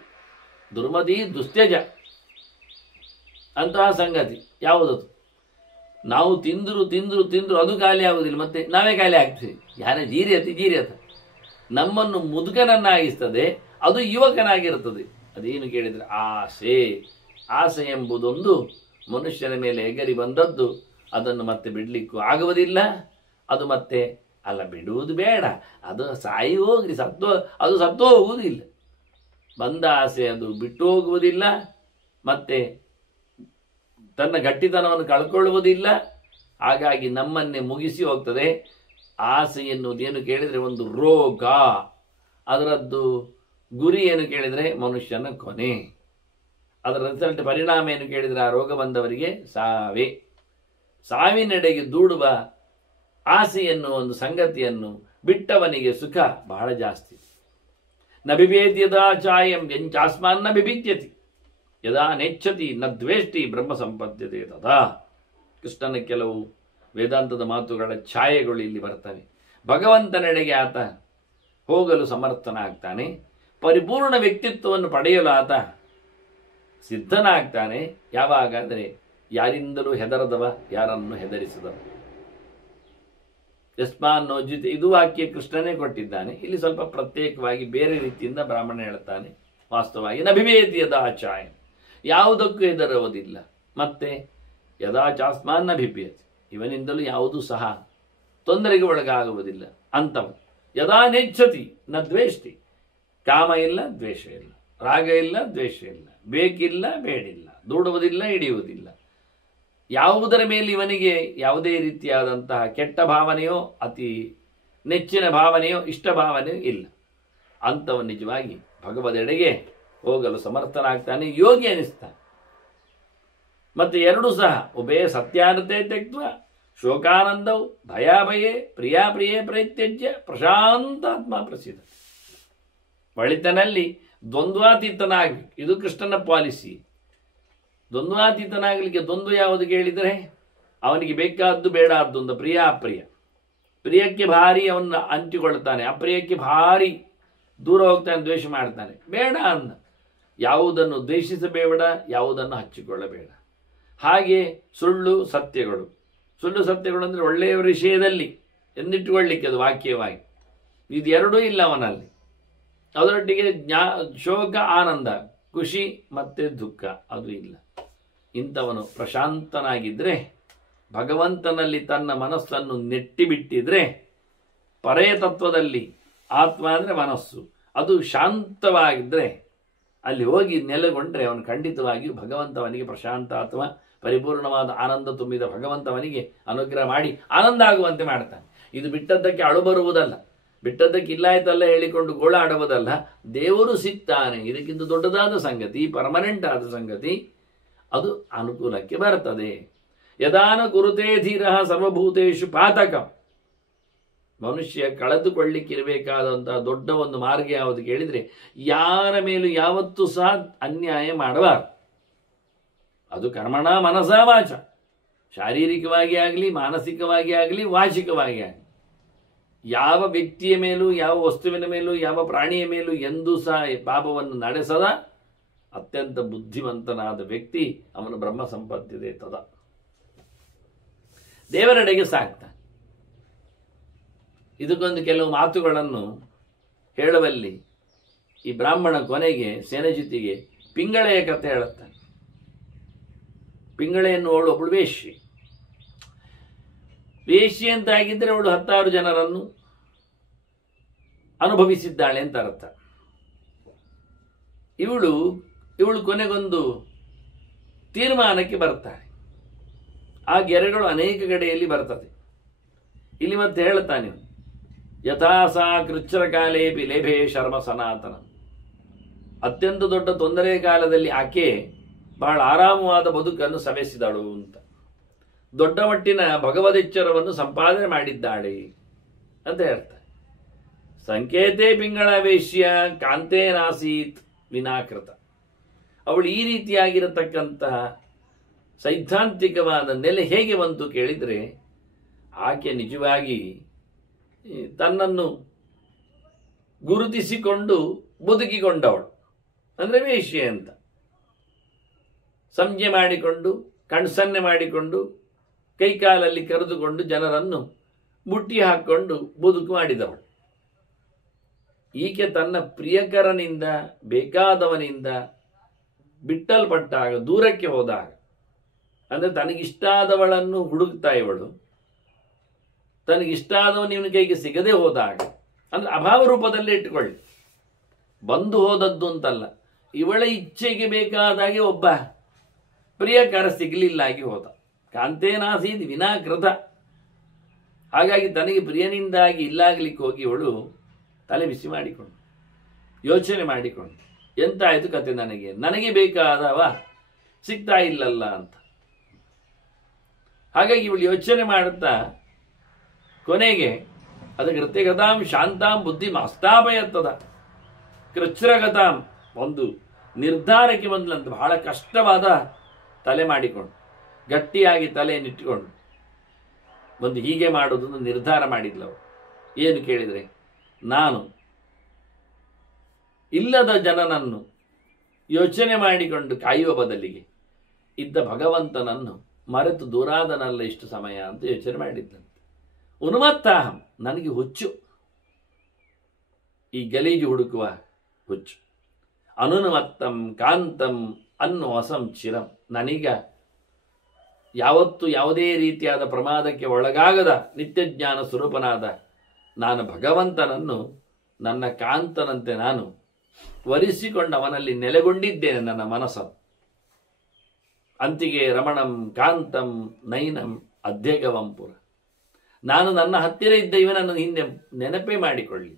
ದುರ್ಮತಿ ದುಸ್ತ್ಯಜ ಅಂತಹ ಸಂಗತಿ ಯಾವುದದು? ನಾವು ತಿಂದ್ರು ತಿಂದ್ರು ತಿಂದ್ರು ಅದು ಖಾಲಿ ಆಗುವುದಿಲ್ಲ, ಮತ್ತೆ ನಾವೇ ಖಾಲಿ ಆಗ್ತೀವಿ. ಯಾರ ಜೀರ್ಯತ ನಮ್ಮನ್ನು ಮುದುಕನನ್ನಾಗಿಸ್ತದೆ, ಅದು ಯುವಕನಾಗಿರುತ್ತದೆ. ಅದೇನು ಕೇಳಿದರೆ ಆಸೆ ಎಂಬುದೊಂದು ಮನುಷ್ಯನ ಮೇಲೆ ಎಗರಿ ಬಂದದ್ದು, ಅದನ್ನು ಮತ್ತೆ ಬಿಡಲಿಕ್ಕೂ ಆಗುವುದಿಲ್ಲ. ಅದು ಮತ್ತೆ ಅಲ್ಲ, ಬಿಡುವುದು ಬೇಡ, ಅದು ಸಾಯಿ ಹೋಗ್ರಿ, ಅದು ಸತ್ತು ಹೋಗುವುದಿಲ್ಲ. ಬಂದ ಆಸೆ ಅದು ಬಿಟ್ಟು ಹೋಗುವುದಿಲ್ಲ, ಮತ್ತೆ ತನ್ನ ಗಟ್ಟಿತನವನ್ನು ಕಳ್ಕೊಳ್ಳುವುದಿಲ್ಲ. ಹಾಗಾಗಿ ನಮ್ಮನ್ನೇ ಮುಗಿಸಿ ಹೋಗ್ತದೆ. ಆಸೆ ಎನ್ನುವುದೇನು ಕೇಳಿದರೆ ಒಂದು ರೋಗ, ಅದರದ್ದು ಗುರಿ ಏನು ಕೇಳಿದರೆ ಮನುಷ್ಯನ ಕೊನೆ, ಅದರ ರಿಸಲ್ಟ್ ಪರಿಣಾಮ ಏನು ಕೇಳಿದರೆ ಆ ರೋಗ ಬಂದವರಿಗೆ ಸಾವೇ. ಸಾವಿನೆಡೆಗೆ ದೂಡುವ ಆಸೆ ಎನ್ನುವ ಒಂದು ಸಂಗತಿಯನ್ನು ಬಿಟ್ಟವನಿಗೆ ಸುಖ ಬಹಳ ಜಾಸ್ತಿ. ನ ಬಿಭೇತಿ ಯದಾ ಚಾಯಂ ಯಂಚಾಸ್ಮಾನ್ನ ಬಿಭಿದ್ಯತಿ ಯದಾ ನೆಚ್ಛತಿ ನ ದ್ವೇಷ್ಟಿ ಬ್ರಹ್ಮ ಸಂಪದ್ಯತೆ ತದಾ. ಕೃಷ್ಣನ ಕೆಲವು ವೇದಾಂತದ ಮಾತುಗಳ ಛಾಯೆಗಳು ಇಲ್ಲಿ ಬರ್ತವೆ. ಭಗವಂತನೆಡೆಗೆ ಆತ ಹೋಗಲು ಸಮರ್ಥನಾಗ್ತಾನೆ, ಪರಿಪೂರ್ಣ ವ್ಯಕ್ತಿತ್ವವನ್ನು ಪಡೆಯಲು ಆತ ಸಿದ್ಧನಾಗ್ತಾನೆ. ಯಾವಾಗಾದರೆ ಯಾರಿಂದಲೂ ಹೆದರದವ, ಯಾರನ್ನು ಹೆದರಿಸದವ. ಯಸ್ಮಾನ್ ನೋಜಿತ್, ಇದು ವಾಕ್ಯ ಕೃಷ್ಣನೇ ಕೊಟ್ಟಿದ್ದಾನೆ. ಇಲ್ಲಿ ಸ್ವಲ್ಪ ಪ್ರತ್ಯೇಕವಾಗಿ ಬೇರೆ ರೀತಿಯಿಂದ ಬ್ರಾಹ್ಮಣ ಹೇಳ್ತಾನೆ. ವಾಸ್ತವವಾಗಿ ನಭಿವೇದಿ ಯದಾಚಾಯ, ಯಾವುದಕ್ಕೂ ಹೆದರುವುದಿಲ್ಲ. ಮತ್ತೆ ಯದಾಚಾಸ್ಮಾನ್ ನಭಿಭೇತಿ, ಇವನಿಂದಲೂ ಯಾವುದೂ ಸಹ ತೊಂದರೆಗೆ ಒಳಗಾಗುವುದಿಲ್ಲ ಅಂತವ. ಯದಾ ನೆಚ್ಛತಿ ನ ದ್ವೇಷ್ಟಿ, ಕಾಮ ಇಲ್ಲ ದ್ವೇಷ ಇಲ್ಲ, ರಾಗ ಇಲ್ಲ ದ್ವೇಷ ಇಲ್ಲ, ಬೇಕಿಲ್ಲ ಬೇಡಿಲ್ಲ, ದೂಡುವುದಿಲ್ಲ ಹಿಡಿಯುವುದಿಲ್ಲ. ಯಾವುದರ ಮೇಲೆ ಇವನಿಗೆ ಯಾವುದೇ ರೀತಿಯಾದಂತಹ ಕೆಟ್ಟ ಭಾವನೆಯೋ ಅತಿ ನೆಚ್ಚಿನ ಭಾವನೆಯೋ ಇಷ್ಟ ಭಾವನೆಯೋ ಇಲ್ಲ. ಅಂಥವ ನಿಜವಾಗಿ ಭಗವದೆಡೆಗೆ ಹೋಗಲು ಸಮರ್ಥನಾಗ್ತಾನೆ, ಯೋಗಿ ಅನಿಸ್ತಾನೆ. ಮತ್ತೆ ಎರಡೂ ಸಹ ಉಭಯ ಸತ್ಯಾನತೆ ತೆಕ್ವ ಶೋಕಾನಂದವು ಭಯಾಭಯೇ ಪ್ರಿಯೇ ಪ್ರತ್ಯಜ್ಯ ಪ್ರಶಾಂತಾತ್ಮ ಪ್ರಸಿದ್ಧ. ಒಳಿತನಲ್ಲಿ ದ್ವಂದ್ವಾತೀತನಾಗಿ, ಇದು ಕೃಷ್ಣನ ಪಾಲಿಸಿ. ದ್ವಂದ್ವಾತೀತನಾಗಲಿಕ್ಕೆ ದ್ವಂದ್ವ ಯಾವುದು ಕೇಳಿದರೆ ಅವನಿಗೆ ಬೇಕಾದ್ದು ಬೇಡಾದ್ದು ಒಂದು ಪ್ರಿಯ ಅಪ್ರಿಯ. ಪ್ರಿಯಕ್ಕೆ ಭಾರಿ ಅವನ್ನ ಅಂಟಿಕೊಳ್ತಾನೆ, ಅಪ್ರಿಯಕ್ಕೆ ಭಾರಿ ದೂರ ಹೋಗ್ತಾನೆ, ದ್ವೇಷ ಮಾಡ್ತಾನೆ. ಬೇಡ ಅಂದ ಯಾವುದನ್ನು ದ್ವೇಷಿಸಬೇಡ, ಯಾವುದನ್ನು ಹಚ್ಚಿಕೊಳ್ಳಬೇಡ. ಹಾಗೆ ಸುಳ್ಳು ಸತ್ಯಗಳು ಅಂದರೆ ಒಳ್ಳೆಯ ವಿಷಯದಲ್ಲಿ ಎಂದಿಟ್ಟುಕೊಳ್ಳಿಕ್ಕೆ ಅದು ವಾಕ್ಯವಾಗಿ. ಇದೆರಡೂ ಇಲ್ಲ ಅವನಲ್ಲಿ. ಅದರೊಟ್ಟಿಗೆ ಶೋಕ ಆನಂದ, ಖುಷಿ ಮತ್ತೆ ದುಃಖ ಅದು ಇಲ್ಲ. ಇಂಥವನು ಪ್ರಶಾಂತನಾಗಿದ್ದರೆ, ಭಗವಂತನಲ್ಲಿ ತನ್ನ ಮನಸ್ಸನ್ನು ನೆಟ್ಟಿಬಿಟ್ಟಿದ್ರೆ, ಪರೇ ತತ್ವದಲ್ಲಿ ಆತ್ಮ ಅಂದರೆ ಮನಸ್ಸು, ಅದು ಶಾಂತವಾಗಿದ್ದರೆ ಅಲ್ಲಿ ಹೋಗಿ ನೆಲೆಗೊಂಡ್ರೆ ಅವನು ಖಂಡಿತವಾಗಿಯೂ ಭಗವಂತವನಿಗೆ ಪ್ರಶಾಂತ ಅಥವಾ ಪರಿಪೂರ್ಣವಾದ ಆನಂದ ತುಂಬಿದ ಭಗವಂತವನಿಗೆ ಅನುಗ್ರಹ ಮಾಡಿ ಆನಂದ ಆಗುವಂತೆ ಮಾಡ್ತಾನೆ. ಇದು ಬಿಟ್ಟದ್ದಕ್ಕೆ ಅಳು ಬರುವುದಲ್ಲ, ಬಿಟ್ಟದ್ದಕ್ಕೆ ಇಲ್ಲಾಯ್ತಲ್ಲ ಹೇಳಿಕೊಂಡು ಗೋಳಾಡುವುದಲ್ಲ. ದೇವರು ಸಿಗ್ತಾನೆ, ಇದಕ್ಕಿಂತ ದೊಡ್ಡದಾದ ಸಂಗತಿ, ಪರ್ಮನೆಂಟ್ ಆದ ಸಂಗತಿ, ಅದು ಅನುಕೂಲಕ್ಕೆ ಬರ್ತದೆ. ಯದಾನ ಕುರುತೇ ಧೀರ ಸರ್ವಭೂತೇಶು ಪಾತಕಂ. ಮನುಷ್ಯ ಕಳೆದುಕೊಳ್ಳಿಕ್ಕಿರಬೇಕಾದಂತಹ ದೊಡ್ಡ ಒಂದು ಮಾರ್ಗ ಯಾವುದು ಕೇಳಿದರೆ, ಯಾರ ಮೇಲೂ ಯಾವತ್ತೂ ಸಹ ಅನ್ಯಾಯ ಮಾಡಬಾರದು. ಅದು ಕರ್ಮಣ ಮನಸ ವಾಚ, ಶಾರೀರಿಕವಾಗಿ ಆಗಲಿ, ಮಾನಸಿಕವಾಗಿ ಆಗಲಿ, ವಾಚಿಕವಾಗಿ ಆಗಲಿ. ಯಾವ ವ್ಯಕ್ತಿಯ ಮೇಲೂ, ಯಾವ ವಸ್ತುವಿನ ಮೇಲೂ, ಯಾವ ಪ್ರಾಣಿಯ ಮೇಲೂ ಎಂದೂ ಸಹ ಪಾಪವನ್ನು ನಡೆಸದ ಅತ್ಯಂತ ಬುದ್ಧಿವಂತನಾದ ವ್ಯಕ್ತಿ ಅವನು ಬ್ರಹ್ಮ ಸಂಪತ್ತಿದೆ ತದ ದೇವರೆಡೆಗೆ ಸಾಕ್ತಾನೆ. ಇದಕ್ಕೊಂದು ಕೆಲವು ಮಾತುಗಳನ್ನು ಹೇಳುವಲ್ಲಿ ಈ ಬ್ರಾಹ್ಮಣ ಕೊನೆಗೆ ಸೇನಜಿತಿಗೆ ಪಿಂಗಳೆಯ ಕಥೆ ಹೇಳುತ್ತಾನೆ. ಪಿಂಗಳೆ ಎನ್ನುವಳು ಒಬ್ಬಳು ವೇಶ್ಯೆ. ವೇಶ್ಯೆ ಅಂತ ಆಗಿದ್ದರೆ ಅವಳು 10,000 ಜನರನ್ನು ಅನುಭವಿಸಿದ್ದಾಳೆ ಅಂತ ಅರ್ಥ. ಇವಳು ಕೊನೆಗೊಂದು ತೀರ್ಮಾನಕ್ಕೆ ಬರ್ತಾಳೆ. ಆ ಗೆರೆಗಳು ಅನೇಕ ಕಡೆಯಲ್ಲಿ ಬರ್ತದೆ. ಇಲ್ಲಿ ಮತ್ತೆ ಹೇಳ್ತಾನೆ, ಯಥಾಸಾ ಕೃಚ್ಛ್ರ ಕಾಲೇಪಿ ಲೇಭೆ ಶರ್ಮ ಸನಾತನ. ಅತ್ಯಂತ ದೊಡ್ಡ ತೊಂದರೆ ಕಾಲದಲ್ಲಿ ಆಕೆ ಬಹಳ ಆರಾಮವಾದ ಬದುಕನ್ನು ಸವೆಸಿದಳು ಅಂತ. ದೊಡ್ಡ ಮಟ್ಟಿನ ಭಗವದೆಚ್ಚರವನ್ನು ಸಂಪಾದನೆ ಮಾಡಿದ್ದಾಳೆ ಅಂತ ಹೇಳ್ತಾರೆ. ಸಂಕೇತೆ ಪಿಂಗಳ ವೇಶ್ಯ ಕಾಂತೇನಾಸೀತ್ ವಿನಾಕೃತ. ಅವಳು ಈ ರೀತಿಯಾಗಿರತಕ್ಕಂತಹ ಸೈದ್ಧಾಂತಿಕವಾದ ನೆಲೆ ಹೇಗೆ ಬಂತು ಕೇಳಿದರೆ, ಆಕೆ ನಿಜವಾಗಿ ತನ್ನನ್ನು ಗುರುತಿಸಿಕೊಂಡು ಬದುಕಿಕೊಂಡವಳು, ಅಂದರೆ ವೇಶ್ಯೆ ಅಂತ. ಸಂಜೆ ಮಾಡಿಕೊಂಡು, ಕಣ್ಸನ್ನೆ ಮಾಡಿಕೊಂಡು, ಕೈಕಾಲಲ್ಲಿ ಕರೆದುಕೊಂಡು ಜನರನ್ನು ಬುಟ್ಟಿ ಹಾಕಿಕೊಂಡು ಬದುಕು ಮಾಡಿದವಳು. ಈಕೆ ತನ್ನ ಪ್ರಿಯಕರನಿಂದ, ಬೇಕಾದವನಿಂದ ಬಿಟ್ಟಲ್ಪಟ್ಟಾಗ, ದೂರಕ್ಕೆ ಹೋದಾಗ, ಅಂದರೆ ತನಗಿಷ್ಟಾದವಳನ್ನು ಹುಡುಕ್ತಾ ಇವಳು, ತನಗಿಷ್ಟಾದವನು ಇವನ ಕೈಗೆ ಸಿಗದೆ ಹೋದಾಗ, ಅಂದರೆ ಅಭಾವ ರೂಪದಲ್ಲೇ ಇಟ್ಟುಕೊಳ್ಳಿ, ಬಂದು ಹೋದದ್ದು ಅಂತಲ್ಲ, ಇವಳ ಇಚ್ಛೆಗೆ ಬೇಕಾದಾಗೆ ಒಬ್ಬ ಪ್ರಿಯಕರ ಸಿಗಲಿಲ್ಲಾಗಿ ಹೋದ. ಕಾಂತೇನಾಸೀದ್ ವಿನಾಕೃತ. ಹಾಗಾಗಿ ತನಗೆ ಪ್ರಿಯನಿಂದಾಗಿ ಇಲ್ಲಾಗಲಿಕ್ಕೆ ಹೋಗಿ ಇವಳು ತಲೆ ಬಿಸಿ ಮಾಡಿಕೊಂಡು, ಯೋಚನೆ ಮಾಡಿಕೊಂಡು, ಎಂತಾಯಿತು ಕತೆ, ನನಗೆ ಬೇಕಾದವ ಸಿಗ್ತಾ ಇಲ್ಲಲ್ಲ ಅಂತ. ಹಾಗಾಗಿ ಇವಳು ಯೋಚನೆ ಮಾಡುತ್ತಾ ಕೊನೆಗೆ ಅದಕ್ಕೆ ಕೃತ್ಯಗತಾಂ ಶಾಂತಾಂ ಬುದ್ಧಿ ಮಾಸ್ತಾಪಯತ್ತದ ಕೃಚ್ಛ್ರಗತಾಂ, ಒಂದು ನಿರ್ಧಾರಕ್ಕೆ ಬಂದ್ಲಂತ. ಬಹಳ ಕಷ್ಟವಾದ ತಲೆ ಮಾಡಿಕೊಂಡು, ಗಟ್ಟಿಯಾಗಿ ತಲೆಯನ್ನಿಟ್ಟುಕೊಂಡು ಒಂದು ಹೀಗೆ ಮಾಡೋದನ್ನು ನಿರ್ಧಾರ ಮಾಡಿದ್ಲವು. ಏನು ಕೇಳಿದರೆ, ನಾನು ಇಲ್ಲದ ಜನನನ್ನು ಯೋಚನೆ ಮಾಡಿಕೊಂಡು ಕಾಯುವ ಬದಲಿಗೆ ಇದ್ದ ಭಗವಂತನನ್ನು ಮರೆತು ದೂರಾದನಲ್ಲ ಇಷ್ಟು ಸಮಯ ಅಂತ ಯೋಚನೆ ಮಾಡಿದ್ದಂತೆ. ಉನ್ಮತ್ತಾಹಂ, ನನಗೆ ಹುಚ್ಚು, ಈ ಗಲೀಜು ಹುಡುಕುವ ಹುಚ್ಚು. ಅನುನ್ಮತ್ತಂ ಕಾಂತಂ ಅನ್ನು ಅಸಂಚಿರಂ, ನನಗ ಯಾವತ್ತೂ ಯಾವುದೇ ರೀತಿಯಾದ ಪ್ರಮಾದಕ್ಕೆ ಒಳಗಾಗದ ನಿತ್ಯಜ್ಞಾನ ಸ್ವರೂಪನಾದ ನಾನು ಭಗವಂತನನ್ನು ನನ್ನ ಕಾಂತನಂತೆ ನಾನು ವರಿಸಿಕೊಂಡು ಅವನಲ್ಲಿ ನೆಲೆಗೊಂಡಿದ್ದೇನೆ ನನ್ನ ಮನಸ್ಸನ್ನು. ಅಂತಿಗೆ ರಮಣಂ ಕಾಂತಂ ನೈನಂ ಅಧ್ಯಗವಂಪುರ. ನಾನು ನನ್ನ ಹತ್ತಿರ ಇದ್ದ ಇವನನ್ನು ಹಿಂದೆ ನೆನಪೇ ಮಾಡಿಕೊಳ್ಳಿ.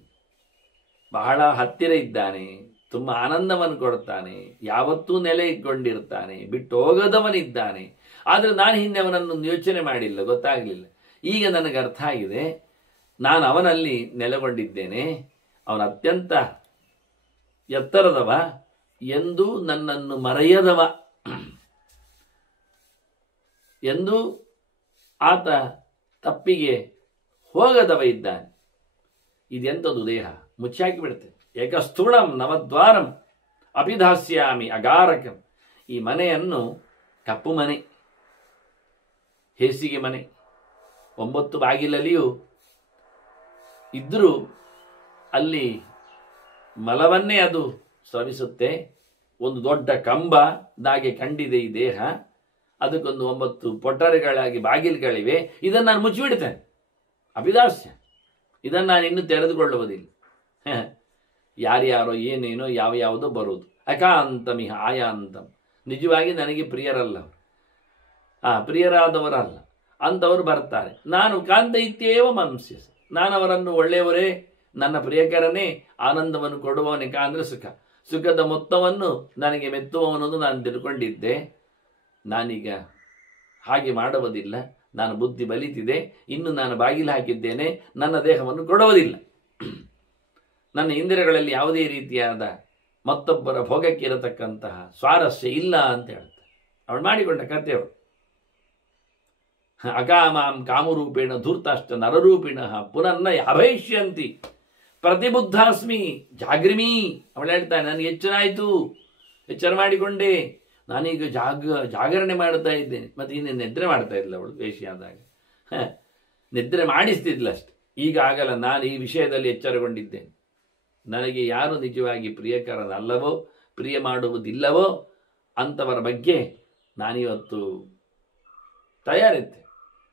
ಬಹಳ ಹತ್ತಿರ ಇದ್ದಾನೆ, ತುಂಬ ಆನಂದವನ್ನು ಕೊಡ್ತಾನೆ, ಯಾವತ್ತೂ ನೆಲೆ ಇಟ್ಕೊಂಡಿರ್ತಾನೆ, ಬಿಟ್ಟು ಹೋಗದವನಿದ್ದಾನೆ. ಆದರೆ ನಾನು ಹಿಂದೆ ಅವನನ್ನು ಯೋಚನೆ ಮಾಡಿಲ್ಲ, ಗೊತ್ತಾಗಲಿಲ್ಲ. ಈಗ ನನಗೆ ಅರ್ಥ ಆಗಿದೆ, ನಾನು ಅವನಲ್ಲಿ ನೆಲೆಗೊಂಡಿದ್ದೇನೆ, ಅವನ ಅತ್ಯಂತ ಎತ್ತರದವ, ಎಂದೂ ನನ್ನನ್ನು ಮರೆಯದವ, ಎಂದೂ ಆತ ತಪ್ಪಿಗೆ ಹೋಗದವ ಇದ್ದಾನೆ. ಇದೆಂಥದ್ದು ದೇಹ, ಮುಚ್ಚಾಕಿ ಬಿಡುತ್ತೆ. ಏಕಸ್ಥೂಣಂ ನವದ್ವಾರಂ ಅಪಿಧಾಸ್ಯಾಮಿ ಅಗಾರಕಂ. ಈ ಮನೆಯನ್ನು, ಕಪ್ಪು ಮನೆ, ಹೇಸಿಗೆ ಮನೆ, 9 ಬಾಗಿಲಲ್ಲಿಯೂ ಇದ್ದರೂ ಅಲ್ಲಿ ಮಲವನ್ನೇ ಅದು ಸ್ರವಿಸುತ್ತೆ. ಒಂದು ದೊಡ್ಡ ಕಂಬದಾಗೆ ಕಂಡಿದೆ ಈ ದೇಹ, ಅದಕ್ಕೊಂದು 9 ಪೊಟ್ಟರೆಗಳಾಗಿ ಬಾಗಿಲುಗಳಿವೆ. ಇದನ್ನು ನಾನು ಮುಚ್ಚಿಬಿಡ್ತೇನೆ, ಅಭಿದಾಸ್ಯ. ಇದನ್ನು ನಾನು ಇನ್ನೂ ತೆರೆದುಕೊಳ್ಳುವುದಿಲ್ಲ. ಯಾರ್ಯಾರೋ ಏನೇನೋ ಯಾವ ಯಾವುದೋ ಬರುವುದು. ಅಕಾಂತಮಿಹ ಆಯಾಂತಂ, ನಿಜವಾಗಿ ನನಗೆ ಪ್ರಿಯರಲ್ಲ ಅವರು, ಪ್ರಿಯರಾದವರಲ್ಲ ಅಂಥವರು ಬರ್ತಾರೆ. ನಾನು ಕಾಂತ ಇತ್ಯೇವ ಮಂಸ್ಯಸ, ನಾನು ಅವರನ್ನು ಒಳ್ಳೆಯವರೇ, ನನ್ನ ಪ್ರಿಯಕರನೇ, ಆನಂದವನ್ನು ಕೊಡುವವನೇ. ಅಂದರೆ ಸುಖದ ಮೊತ್ತವನ್ನು ನನಗೆ ಮೆತ್ತುವವನನ್ನು ನಾನು ತಿಳ್ಕೊಂಡಿದ್ದೆ. ನಾನೀಗ ಹಾಗೆ ಮಾಡುವುದಿಲ್ಲ, ನಾನು ಬುದ್ಧಿ ಬಲಿತಿದೆ, ಇನ್ನು ನಾನು ಬಾಗಿಲು ಹಾಕಿದ್ದೇನೆ, ನನ್ನ ದೇಹವನ್ನು ಕೊಡುವುದಿಲ್ಲ. ನನ್ನ ಇಂದ್ರಿಯಗಳಲ್ಲಿ ಯಾವುದೇ ರೀತಿಯಾದ ಮತ್ತೊಬ್ಬರ ಭೋಗಕ್ಕೆ ಇರತಕ್ಕಂತಹ ಸ್ವಾರಸ್ಯ ಇಲ್ಲ ಅಂತ ಹೇಳ್ತಾರೆ. ಅವಳು ಮಾಡಿಕೊಂಡ ಕಥೆ ಅವಳು. ಅಕಾಮಾಂ ಕಾಮರೂಪೇಣ ಧೂರ್ತಾಷ್ಟ ನರರೂಪಿಣ ಪುನರ್ನ ಅಭೈಷ್ಯಂತಿ ಪ್ರತಿಬುದ್ಧಾಸ್ಮಿ ಜಾಗ್ರಿಮಿ. ಅವಳು ಹೇಳ್ತಾನೆ, ನನಗೆ ಎಚ್ಚರ ಆಯಿತು, ಎಚ್ಚರ ಮಾಡಿಕೊಂಡೆ, ನಾನೀಗ ಜಾಗರಣೆ ಮಾಡ್ತಾ ಇದ್ದೇನೆ. ಮತ್ತು ಇನ್ನೇ ನಿದ್ರೆ ಮಾಡ್ತಾ ಇದ್ಲ ಅವಳು ವೇಷಿಯಾದಾಗ, ನಿದ್ರೆ ಮಾಡಿಸ್ತಿದ್ಲಷ್ಟೆ. ಈಗ ಆಗಲ್ಲ, ನಾನು ಈ ವಿಷಯದಲ್ಲಿ ಎಚ್ಚರಗೊಂಡಿದ್ದೇನೆ. ನನಗೆ ಯಾರು ನಿಜವಾಗಿ ಪ್ರಿಯಕರನಲ್ಲವೋ, ಪ್ರಿಯ ಮಾಡುವುದಿಲ್ಲವೋ ಅಂಥವರ ಬಗ್ಗೆ ನಾನಿವತ್ತು ತಯಾರಿದ್ದೆ.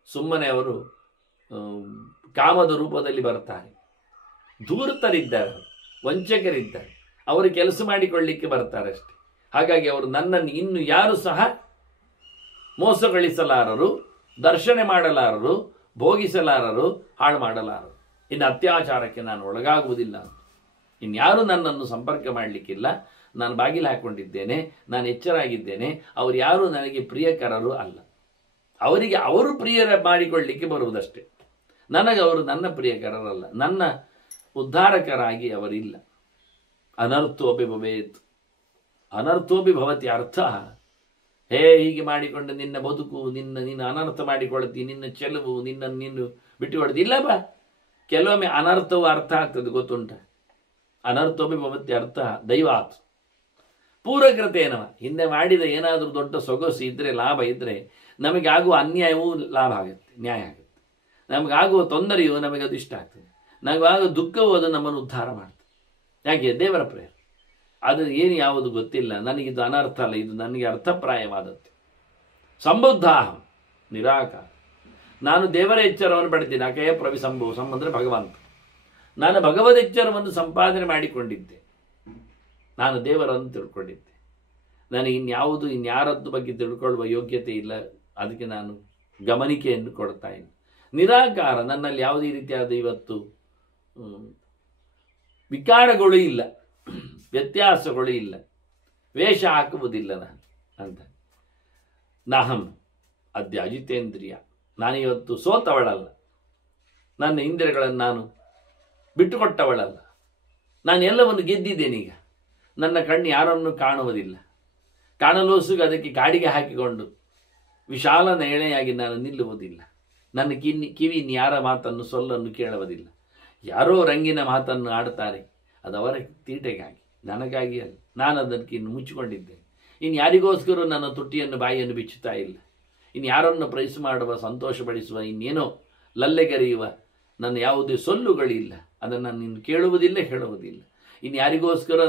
ಸುಮ್ಮನೆ ಅವರು ಕಾಮದ ರೂಪದಲ್ಲಿ ಬರ್ತಾರೆ, ಧೂರ್ತರಿದ್ದಾರೆ, ವಂಚಕರಿದ್ದಾರೆ, ಅವರು ಕೆಲಸ ಮಾಡಿಕೊಳ್ಳಿಕ್ಕೆ ಬರ್ತಾರೆ ಅಷ್ಟೆ. ಹಾಗಾಗಿ ಅವರು ನನ್ನನ್ನು ಇನ್ನು ಯಾರು ಸಹ ಮೋಸಗೊಳಿಸಲಾರರು, ದರ್ಶನ ಮಾಡಲಾರರು, ಭೋಗಿಸಲಾರರು, ಹಾಳು ಮಾಡಲಾರರು. ಇನ್ನು ಅತ್ಯಾಚಾರಕ್ಕೆ ನಾನು ಒಳಗಾಗುವುದಿಲ್ಲ. ಇನ್ಯಾರು ನನ್ನನ್ನು ಸಂಪರ್ಕ ಮಾಡಲಿಕ್ಕಿಲ್ಲ. ನಾನು ಬಾಗಿಲು ಹಾಕೊಂಡಿದ್ದೇನೆ, ನಾನು ಎಚ್ಚರಾಗಿದ್ದೇನೆ. ಅವರು ಯಾರು ನನಗೆ ಪ್ರಿಯಕರರು ಅಲ್ಲ. ಅವರಿಗೆ ಅವರು ಪ್ರಿಯರ ಮಾಡಿಕೊಳ್ಳಿಕ್ಕೆ ಬರುವುದಷ್ಟೇ. ನನಗೆ ಅವರು ನನ್ನ ಪ್ರಿಯಕರರಲ್ಲ, ನನ್ನ ಉದ್ಧಾರಕರಾಗಿ ಅವರಿಲ್ಲ. ಅನರ್ಥೋಪಿ ಭವೇತ್, ಅನರ್ಥೋಪಿ ಭವತಿ. ಅರ್ಥ ಹೀಗೆ ಮಾಡಿಕೊಂಡು ನಿನ್ನ ಬದುಕು, ನಿನ್ನ ಅನರ್ಥ ಮಾಡಿಕೊಳ್ತಿ, ನಿನ್ನ ಚೆಲುವು, ನಿನ್ನನ್ನು ನೀನು ಬಿಟ್ಟುಕೊಡ್ತಿ. ಇಲ್ಲ ಬಾ, ಕೆಲವೊಮ್ಮೆ ಅನರ್ಥವು ಅರ್ಥ ಆಗ್ತದೆ, ಗೊತ್ತುಂಟ. ಅನರ್ಥೋಪಿ ಭವತಿ ಅರ್ಥ ದೈವಾತ್ ಪೂರ್ವಕೃತೇನವ. ಹಿಂದೆ ಮಾಡಿದ ಏನಾದರೂ ದೊಡ್ಡ ಸೊಗಸು ಇದ್ದರೆ, ಲಾಭ ಇದ್ದರೆ, ನಮಗಾಗುವ ಅನ್ಯಾಯವೂ ಲಾಭ ಆಗುತ್ತೆ, ನ್ಯಾಯ ಆಗುತ್ತೆ. ನಮಗಾಗುವ ತೊಂದರೆಯು ನಮಗದು ಇಷ್ಟ ಆಗ್ತದೆ. ನಮಗಾಗುವ ದುಃಖವೂ ಅದು ನಮ್ಮನ್ನು ಉದ್ಧಾರ ಮಾಡ್ತದೆ. ಯಾಕೆ? ದೇವರ ಪ್ರೇರಣೆ. ಅದು ಏನು ಯಾವುದು ಗೊತ್ತಿಲ್ಲ, ನನಗಿದು ಅನರ್ಥ ಅಲ್ಲ, ಇದು ನನಗೆ ಅರ್ಥಪ್ರಾಯವಾದದ್ದು. ಸಂಬುದ್ಧಾಹಂ ನಿರಾಕಾರ. ನಾನು ದೇವರ ಎಚ್ಚರವನ್ನು ಪಡೆದಿದ್ದೆ. ಅಕಯ ಪ್ರವಿಸಂಭವ. ಅಂದರೆ ಭಗವಂತ. ನಾನು ಭಗವದ್ ಎಚ್ಚರವನ್ನು ಸಂಪಾದನೆ ಮಾಡಿಕೊಂಡಿದ್ದೆ. ನಾನು ದೇವರನ್ನು ತಿಳ್ಕೊಂಡಿದ್ದೆ. ನನಗೆ ಇನ್ಯಾರದ್ದು ಬಗ್ಗೆ ತಿಳ್ಕೊಳ್ಳುವ ಯೋಗ್ಯತೆ ಇಲ್ಲ. ಅದಕ್ಕೆ ನಾನು ಗಮನಿಕೆಯನ್ನು ಕೊಡ್ತಾ ಇಲ್ಲ. ನಿರಾಕಾರ. ನನ್ನಲ್ಲಿ ಯಾವುದೇ ರೀತಿಯಾದ ಇವತ್ತು ವಿಕಾರಗಳು ಇಲ್ಲ, ವ್ಯತ್ಯಾಸಗಳು ಇಲ್ಲ, ವೇಷ ಹಾಕುವುದಿಲ್ಲ ನಾನು ಅಂತ. ನಾಹಂ ಅದ್ಯ ಅಜಿತೇಂದ್ರಿಯ. ನಾನಿವತ್ತು ಸೋತವಳಲ್ಲ, ನನ್ನ ಇಂದ್ರಿಯಗಳನ್ನು ನಾನು ಬಿಟ್ಟುಕೊಟ್ಟವಳಲ್ಲ. ನಾನು ಎಲ್ಲವನ್ನು ಗೆದ್ದಿದ್ದೇನೀಗ. ನನ್ನ ಕಣ್ಣು ಯಾರನ್ನು ಕಾಣುವುದಿಲ್ಲ. ಕಾಣಲೋಸುಗ ಅದಕ್ಕೆ ಗಾಡಿಗೆ ಹಾಕಿಕೊಂಡು ವಿಶಾಲ ನೇಳೆಯಾಗಿ ನಾನು ನಿಲ್ಲುವುದಿಲ್ಲ. ನನ್ನ ಕಿವಿ ಯಾರ ಮಾತನ್ನು ಸೊಲ್ಲನ್ನು ಕೇಳುವುದಿಲ್ಲ. ಯಾರೋ ರಂಗಿನ ಮಾತನ್ನು ಆಡ್ತಾರೆ, ಅದು ಅವರ ತೀಟೆಗಾಗಿ, ನನಗಾಗಿ ಅಲ್ಲ. ನಾನು ಅದಕ್ಕೆ ಇನ್ನು ಮುಚ್ಚಿಕೊಂಡಿದ್ದೇನೆ. ಇನ್ನು ಯಾರಿಗೋಸ್ಕರ ನನ್ನ ತುಟಿಯನ್ನು ಬಾಯಿಯನ್ನು ಬಿಚ್ಚುತ್ತಾ ಇಲ್ಲ. ಇನ್ನು ಯಾರನ್ನು ಪ್ರೈಸ್ ಮಾಡುವ, ಸಂತೋಷಪಡಿಸುವ, ಇನ್ನೇನೋ ಲಲ್ಲೆಗರೆಯುವ ನನ್ನ ಯಾವುದೇ ಸೊಲ್ಲುಗಳಿಲ್ಲ. ಅದನ್ನು ನಾನು ಇನ್ನು ಕೇಳುವುದಿಲ್ಲ, ಹೇಳುವುದಿಲ್ಲ. ಇನ್ನು ಯಾರಿಗೋಸ್ಕರ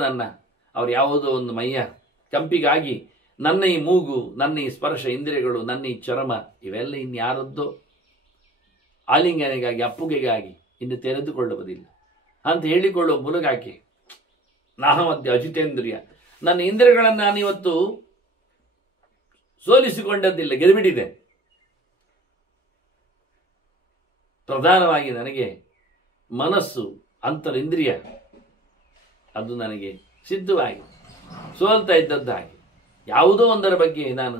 ಅವ್ರು ಯಾವುದೋ ಒಂದು ಮೈಯ ಕಂಪಿಗಾಗಿ ನನ್ನ ಈ ಮೂಗು, ನನ್ನ ಈ ಸ್ಪರ್ಶ ಇಂದ್ರಿಯಗಳು, ನನ್ನ ಈ ಚರ್ಮ ಇವೆಲ್ಲ ಇನ್ಯಾರದ್ದೋ ಆಲಿಂಗನೆಗಾಗಿ, ಅಪ್ಪುಗೆಗಾಗಿ ಇನ್ನು ತೆರೆದುಕೊಳ್ಳುವುದಿಲ್ಲ ಅಂತ ಹೇಳಿಕೊಳ್ಳುವ ಮೂಲಗಾಕೆ ನಾಹಮಧ್ಯ ಅಜಿತೇಂದ್ರಿಯ. ನನ್ನ ಇಂದ್ರಿಯಗಳನ್ನು ನಾನಿವತ್ತು ಸೋಲಿಸಿಕೊಂಡದ್ದಿಲ್ಲ, ಗೆದ್ದುಬಿಟ್ಟಿದೆ. ಪ್ರಧಾನವಾಗಿ ನನಗೆ ಮನಸ್ಸು, ಅಂತರಿಂದ್ರಿಯ, ಅದು ನನಗೆ ಸಿದ್ಧವಾಗಿ ಸೋಲ್ತಾ ಇದ್ದದ್ದಾಗಿ ಯಾವುದೋ ಒಂದರ ಬಗ್ಗೆ ನಾನು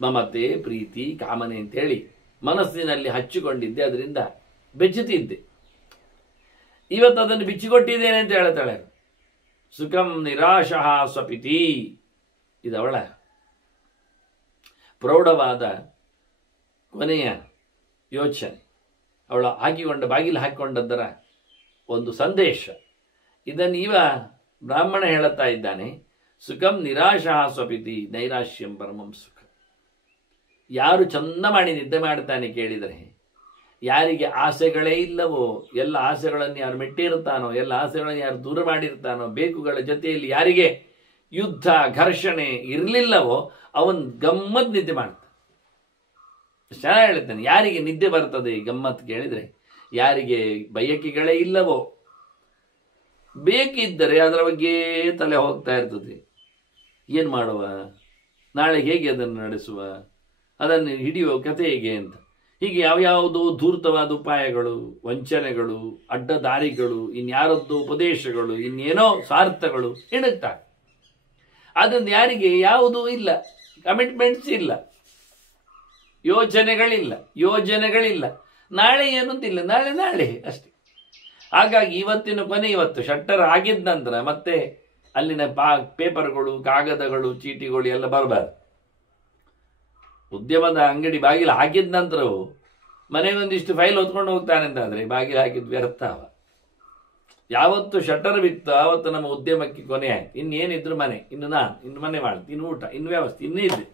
ಮಮತೆ, ಪ್ರೀತಿ, ಕಾಮನೆ ಅಂತೇಳಿ ಮನಸ್ಸಿನಲ್ಲಿ ಹಚ್ಚಿಕೊಂಡಿದ್ದೆ. ಅದರಿಂದ ಬೆಚ್ಚುತ್ತಿದ್ದೆ. ಇವತ್ತು ಅದನ್ನು ಬಿಚ್ಚಿಕೊಟ್ಟಿದ್ದೇನೆ ಅಂತ ಹೇಳ್ತಾಳೆ. ಸುಖಂ ನಿರಾಶಃ ಸ್ವಪಿತಿ. ಇದವಳ ಪ್ರೌಢವಾದ ಕೊನೆಯ ಯೋಚನೆ. ಅವಳ ಬಾಗಿಲು ಹಾಕಿಕೊಂಡದ್ದರ ಒಂದು ಸಂದೇಶ. ಇದನ್ನು ಬ್ರಾಹ್ಮಣ ಹೇಳುತ್ತಾ ಇದ್ದಾನೆ. ಸುಖಂ ನಿರಾಶಃ ಸ್ವಪಿತಿ ನೈರಾಶ್ಯಂ ಪರಮಂ ಸುಖ. ಯಾರು ಚಂದ ಮಾಡಿ ನಿದ್ದೆ ಮಾಡ್ತಾನೆ ಕೇಳಿದರೆ, ಯಾರಿಗೆ ಆಸೆಗಳೇ ಇಲ್ಲವೋ, ಎಲ್ಲ ಆಸೆಗಳನ್ನು ಯಾರು ಮೆಟ್ಟಿರುತ್ತಾನೋ, ಎಲ್ಲ ಆಸೆಗಳನ್ನು ಯಾರು ದೂರ ಮಾಡಿರ್ತಾನೋ, ಬೇಕುಗಳ ಜೊತೆಯಲ್ಲಿ ಯಾರಿಗೆ ಯುದ್ಧ ಘರ್ಷಣೆ ಇರಲಿಲ್ಲವೋ ಅವನ್ ಗಮ್ಮತ್ ನಿದ್ದೆ ಮಾಡ್ತಾನೆ. ಚೆನ್ನಾಗಿ ಹೇಳ್ತಾನೆ. ಯಾರಿಗೆ ನಿದ್ದೆ ಬರ್ತದೆ ಗಮ್ಮತ್ ಕೇಳಿದರೆ, ಯಾರಿಗೆ ಬಯಕೆಗಳೇ ಇಲ್ಲವೋ, ಬೇಕಿದ್ದರೆ ಅದರ ಬಗ್ಗೆ ತಲೆ ಹೋಗ್ತಾ ಇರ್ತದೆ. ಏನು ಮಾಡುವ, ನಾಳೆ ಹೇಗೆ ಅದನ್ನು ನಡೆಸುವ, ಅದನ್ನು ಹಿಡಿಯುವ ಕಥೆ ಹೇಗೆ ಅಂತ. ಹೀಗೆ ಯಾವ್ಯಾವುದೋ ಧೂರ್ತವಾದ ಉಪಾಯಗಳು, ವಂಚನೆಗಳು, ಅಡ್ಡದಾರಿಗಳು, ಇನ್ಯಾರದ್ದು ಉಪದೇಶಗಳು, ಇನ್ನೇನೋ ಸ್ವಾರ್ಥಗಳು ಹೆಣುತ್ತಾರೆ. ಅದನ್ನು ಯಾರಿಗೆ ಯಾವುದೂ ಇಲ್ಲ, ಕಮಿಟ್ಮೆಂಟ್ಸ್ ಇಲ್ಲ, ಯೋಜನೆಗಳಿಲ್ಲ. ನಾಳೆ ಏನಂತಿಲ್ಲ, ನಾಳೆ ಅಷ್ಟೇ. ಹಾಗಾಗಿ ಇವತ್ತಿನ ಕೊನೆ, ಇವತ್ತು ಶಟ್ಟರ್ ಆಗಿದ್ದ ನಂತರ ಮತ್ತೆ ಅಲ್ಲಿನ ಪೇಪರ್ಗಳು, ಕಾಗದಗಳು, ಚೀಟಿಗಳು ಎಲ್ಲ ಬರಬಾರ್ದು. ಉದ್ಯಮದ ಅಂಗಡಿ ಬಾಗಿಲು ಹಾಕಿದ ನಂತರವು ಮನೆಗೊಂದಿಷ್ಟು ಫೈಲ್ ಹೊತ್ಕೊಂಡು ಹೋಗ್ತಾನೆ ಅಂತಾದರೆ ಬಾಗಿಲು ಹಾಕಿದ್ ವ್ಯರ್ಥ. ಯಾವತ್ತು ಶಟರ್ ಬಿತ್ತು ಆವತ್ತು ನಮ್ಮ ಉದ್ಯಮಕ್ಕೆ ಕೊನೆ ಆಯ್ತು. ಇನ್ನೇನಿದ್ರು ಮನೆ, ಇನ್ನು ಮನೆ ಮಾಡ್ತೀನಿ, ಇನ್ನು ಊಟ, ಇನ್ನು ವ್ಯವಸ್ಥೆ, ಇನ್ನೂ ಇದೆ.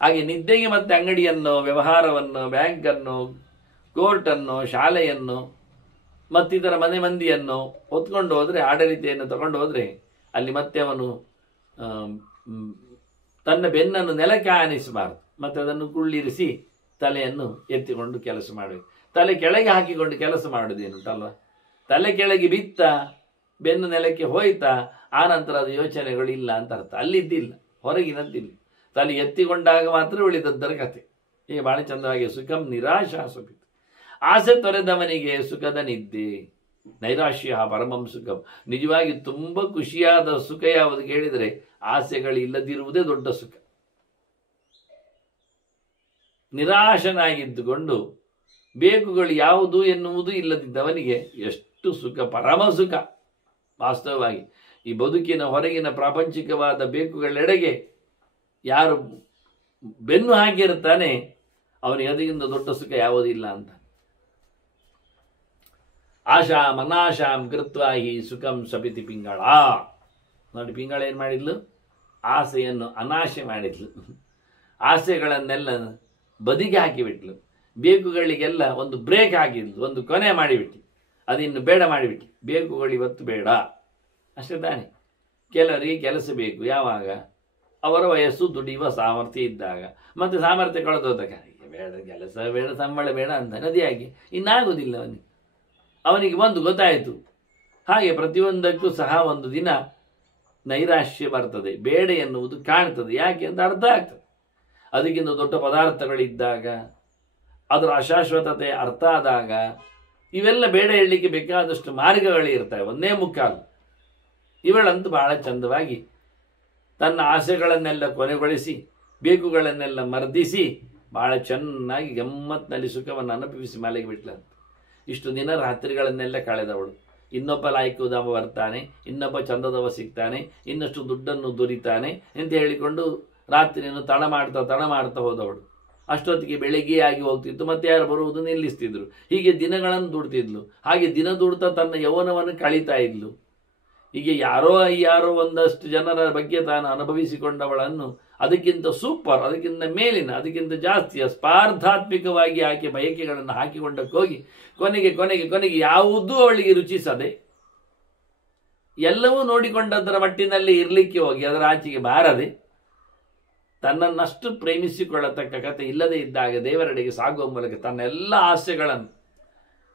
ಹಾಗೆ ನಿದ್ದೆಗೆ ಮತ್ತೆ ಅಂಗಡಿಯನ್ನು, ವ್ಯವಹಾರವನ್ನು, ಬ್ಯಾಂಕನ್ನು, ಕೋರ್ಟನ್ನು, ಶಾಲೆಯನ್ನು ಮತ್ತಿತರ ಮನೆ ಮಂದಿಯನ್ನು ಹೊತ್ಕೊಂಡು ಹೋದರೆ, ಆಡಳಿತೆಯನ್ನು ತಗೊಂಡು ಹೋದರೆ, ಅಲ್ಲಿ ಮತ್ತೆ ಅವನು ತನ್ನ ಬೆನ್ನನ್ನು ನೆಲಕ್ಕೆ ಆನಿಸಬಾರದು. ಮತ್ತೆ ಅದನ್ನು ಕುಳ್ಳಿರಿಸಿ ತಲೆಯನ್ನು ಎತ್ತಿಕೊಂಡು ಕೆಲಸ ಮಾಡಬೇಕು. ತಲೆ ಕೆಳಗೆ ಹಾಕಿಕೊಂಡು ಕೆಲಸ ಮಾಡುವುದೇನುಂಟಲ್ವ, ತಲೆ ಕೆಳಗೆ ಬಿತ್ತ, ಬೆನ್ನು ನೆಲಕ್ಕೆ ಹೋಯ್ತಾ, ಆ ನಂತರ ಅದು ಯೋಚನೆಗಳು ಇಲ್ಲ ಅಂತ ಅರ್ಥ. ಅಲ್ಲಿದ್ದಿಲ್ಲ, ಹೊರಗಿನದ್ದಿಲ್ಲ. ತಲೆ ಎತ್ತಿಕೊಂಡಾಗ ಮಾತ್ರ ಉಳಿದದ್ದರ ಕತೆ. ಈಗ ಬಹಳ ಚಂದವಾಗಿ ಸುಖಂ ನಿರಾಶಾ ಸುಖ, ಆಸೆ ತೊರೆದವನಿಗೆ ಸುಖದ ನಿದ್ದೆ, ನೈರಾಶ್ಯ ಪರಮಂ ಸುಖಂ. ನಿಜವಾಗಿ ತುಂಬ ಖುಷಿಯಾದ ಸುಖ ಯಾವುದು ಕೇಳಿದರೆ ಆಸೆಗಳು ಇಲ್ಲದಿರುವುದೇ ದೊಡ್ಡ ಸುಖ. ನಿರಾಶನಾಗಿದ್ದುಕೊಂಡು ಬೇಕುಗಳು ಯಾವುದು ಎನ್ನುವುದು ಇಲ್ಲದಿದ್ದವನಿಗೆ ಎಷ್ಟು ಸುಖ, ಪರಮ ಸುಖ. ವಾಸ್ತವವಾಗಿ ಈ ಬದುಕಿನ ಹೊರಗಿನ ಪ್ರಾಪಂಚಿಕವಾದ ಬೇಕುಗಳೆಡೆಗೆ ಯಾರು ಬೆನ್ನು ಹಾಕಿರ್ತಾನೆ ಅವನಿಗೆ ಅದಕ್ಕಿಂತ ದೊಡ್ಡ ಸುಖ ಯಾವುದಿಲ್ಲ ಅಂತ. ಆಶಾ ಮನಾಶಾಂ ಕೃತ್ವಾ ಹಿ ಸುಖಂ ಸಪಿತಿ ಪಿಂಗಳ. ನೋಡಿ, ಪಿಂಗಳ ಏನು ಮಾಡಿದ್ಲು? ಆಸೆಯನ್ನು ಅನಾಶೆ ಮಾಡಿದ್ಲು. ಆಸೆಗಳನ್ನೆಲ್ಲ ಬದಿಗೆ ಹಾಕಿಬಿಟ್ಲು. ಬೇಕುಗಳಿಗೆಲ್ಲ ಒಂದು ಬ್ರೇಕ್ ಹಾಕಿದ್ಲು, ಒಂದು ಕೊನೆ ಮಾಡಿಬಿಟ್ಲು. ಅದಿನ್ನು ಬೇಡ ಮಾಡಿಬಿಟ್ಟು. ಬೇಕುಗಳು ಇವತ್ತು ಬೇಡ ಅಷ್ಟೇ ತಾನೆ. ಕೆಲವರಿಗೆ ಕೆಲಸ ಬೇಕು, ಯಾವಾಗ? ಅವರ ವಯಸ್ಸು, ದುಡಿಯುವ ಸಾಮರ್ಥ್ಯ ಇದ್ದಾಗ. ಮತ್ತು ಸಾಮರ್ಥ್ಯ ಕಳೆದೋದಾಗ ಬೇಡ, ಕೆಲಸ ಬೇಡ, ಸಂಬಳ ಬೇಡ ಅಂತ ನದಿಯಾಗಿ ಇನ್ನಾಗೋದಿಲ್ಲ ಅವನಿಗೆ ಒಂದು ಗೊತ್ತಾಯಿತು. ಹಾಗೆ ಪ್ರತಿಯೊಂದಕ್ಕೂ ಸಹ ಒಂದು ದಿನ ನೈರಾಶ್ಯ ಬರ್ತದೆ, ಬೇಡ ಎನ್ನುವುದು ಕಾಣ್ತದೆ. ಯಾಕೆ ಅಂತ ಅರ್ಥ ಆಗ್ತದೆ. ಅದಕ್ಕಿಂತ ದೊಡ್ಡ ಪದಾರ್ಥಗಳಿದ್ದಾಗ, ಅದರ ಅಶಾಶ್ವತತೆ ಅರ್ಥ ಆದಾಗ ಇವೆಲ್ಲ ಬೇಡ ಹೇಳಲಿಕ್ಕೆ ಬೇಕಾದಷ್ಟು ಮಾರ್ಗಗಳೇ ಇರ್ತವೆ, ಒಂದೇ ಮುಕ್ಕಾಲು. ಇವಳಂತೂ ಬಹಳ ಚಂದವಾಗಿ ತನ್ನ ಆಸೆಗಳನ್ನೆಲ್ಲ ಕೊನೆಗೊಳಿಸಿ, ಬೇಕುಗಳನ್ನೆಲ್ಲ ಮರ್ದಿಸಿ, ಬಹಳ ಚೆನ್ನಾಗಿ ಗಮ್ಮತ್ತಿನಲ್ಲಿ ಸುಖವನ್ನು ಅನುಭವಿಸಿ ಮಲಗಿ ಬಿಟ್ಲಂತ. ಇಷ್ಟು ದಿನ ರಾತ್ರಿಗಳನ್ನೆಲ್ಲ ಕಳೆದವಳು. ಇನ್ನೊಬ್ಬ ಲಾಯ್ಕುದವ ಬರ್ತಾನೆ, ಇನ್ನೊಬ್ಬ ಚಂದದವ ಸಿಗ್ತಾನೆ, ಇನ್ನಷ್ಟು ದುಡ್ಡನ್ನು ದೊರಿತಾನೆ ಅಂತ ಹೇಳಿಕೊಂಡು ರಾತ್ರಿಯನ್ನು ತಡ ಮಾಡ್ತಾ ಹೋದವಳು. ಅಷ್ಟೊತ್ತಿಗೆ ಬೆಳಗ್ಗೆ ಆಗಿ ಹೋಗ್ತಿತ್ತು, ಮತ್ತೆ ಯಾರು ಬರುವುದು ನಿಲ್ಲಿಸ್ತಿದ್ರು. ಹೀಗೆ ದಿನಗಳನ್ನು ದುಡ್ತಿದ್ಲು. ಹಾಗೆ ದಿನ ದುಡ್ತಾ ತನ್ನ ಯೌವನವನ್ನು ಕಳೀತಾ ಇದ್ಲು. ಹೀಗೆ ಯಾರೋ ಒಂದಷ್ಟು ಜನರ ಬಗ್ಗೆ ತಾನು ಅನುಭವಿಸಿಕೊಂಡವಳನ್ನು ಅದಕ್ಕಿಂತ ಸೂಪರ್, ಅದಕ್ಕಿಂತ ಮೇಲಿನ, ಅದಕ್ಕಿಂತ ಜಾಸ್ತಿಯ ಸ್ಪಾರ್ಧಾತ್ಮಿಕವಾಗಿ ಆಕೆ ಬಯಕೆಗಳನ್ನು ಹಾಕಿಕೊಂಡಕ್ಕೋಗಿ ಕೊನೆಗೆ ಯಾವುದೂ ಅವಳಿಗೆ ರುಚಿಸದೆ, ಎಲ್ಲವೂ ನೋಡಿಕೊಂಡದರ ಮಟ್ಟಿನಲ್ಲಿ ಇರಲಿಕ್ಕೆ ಹೋಗಿ ಅದರ ಆಚೆಗೆ ಬಾರದೆ, ತನ್ನನ್ನಷ್ಟು ಪ್ರೇಮಿಸಿಕೊಳ್ಳತಕ್ಕ ಕತೆ ಇಲ್ಲದೆ ಇದ್ದಾಗ ದೇವರೆಡೆಗೆ ಸಾಗುವ ಮೂಲಕ ತನ್ನ ಎಲ್ಲ ಆಸೆಗಳನ್ನು,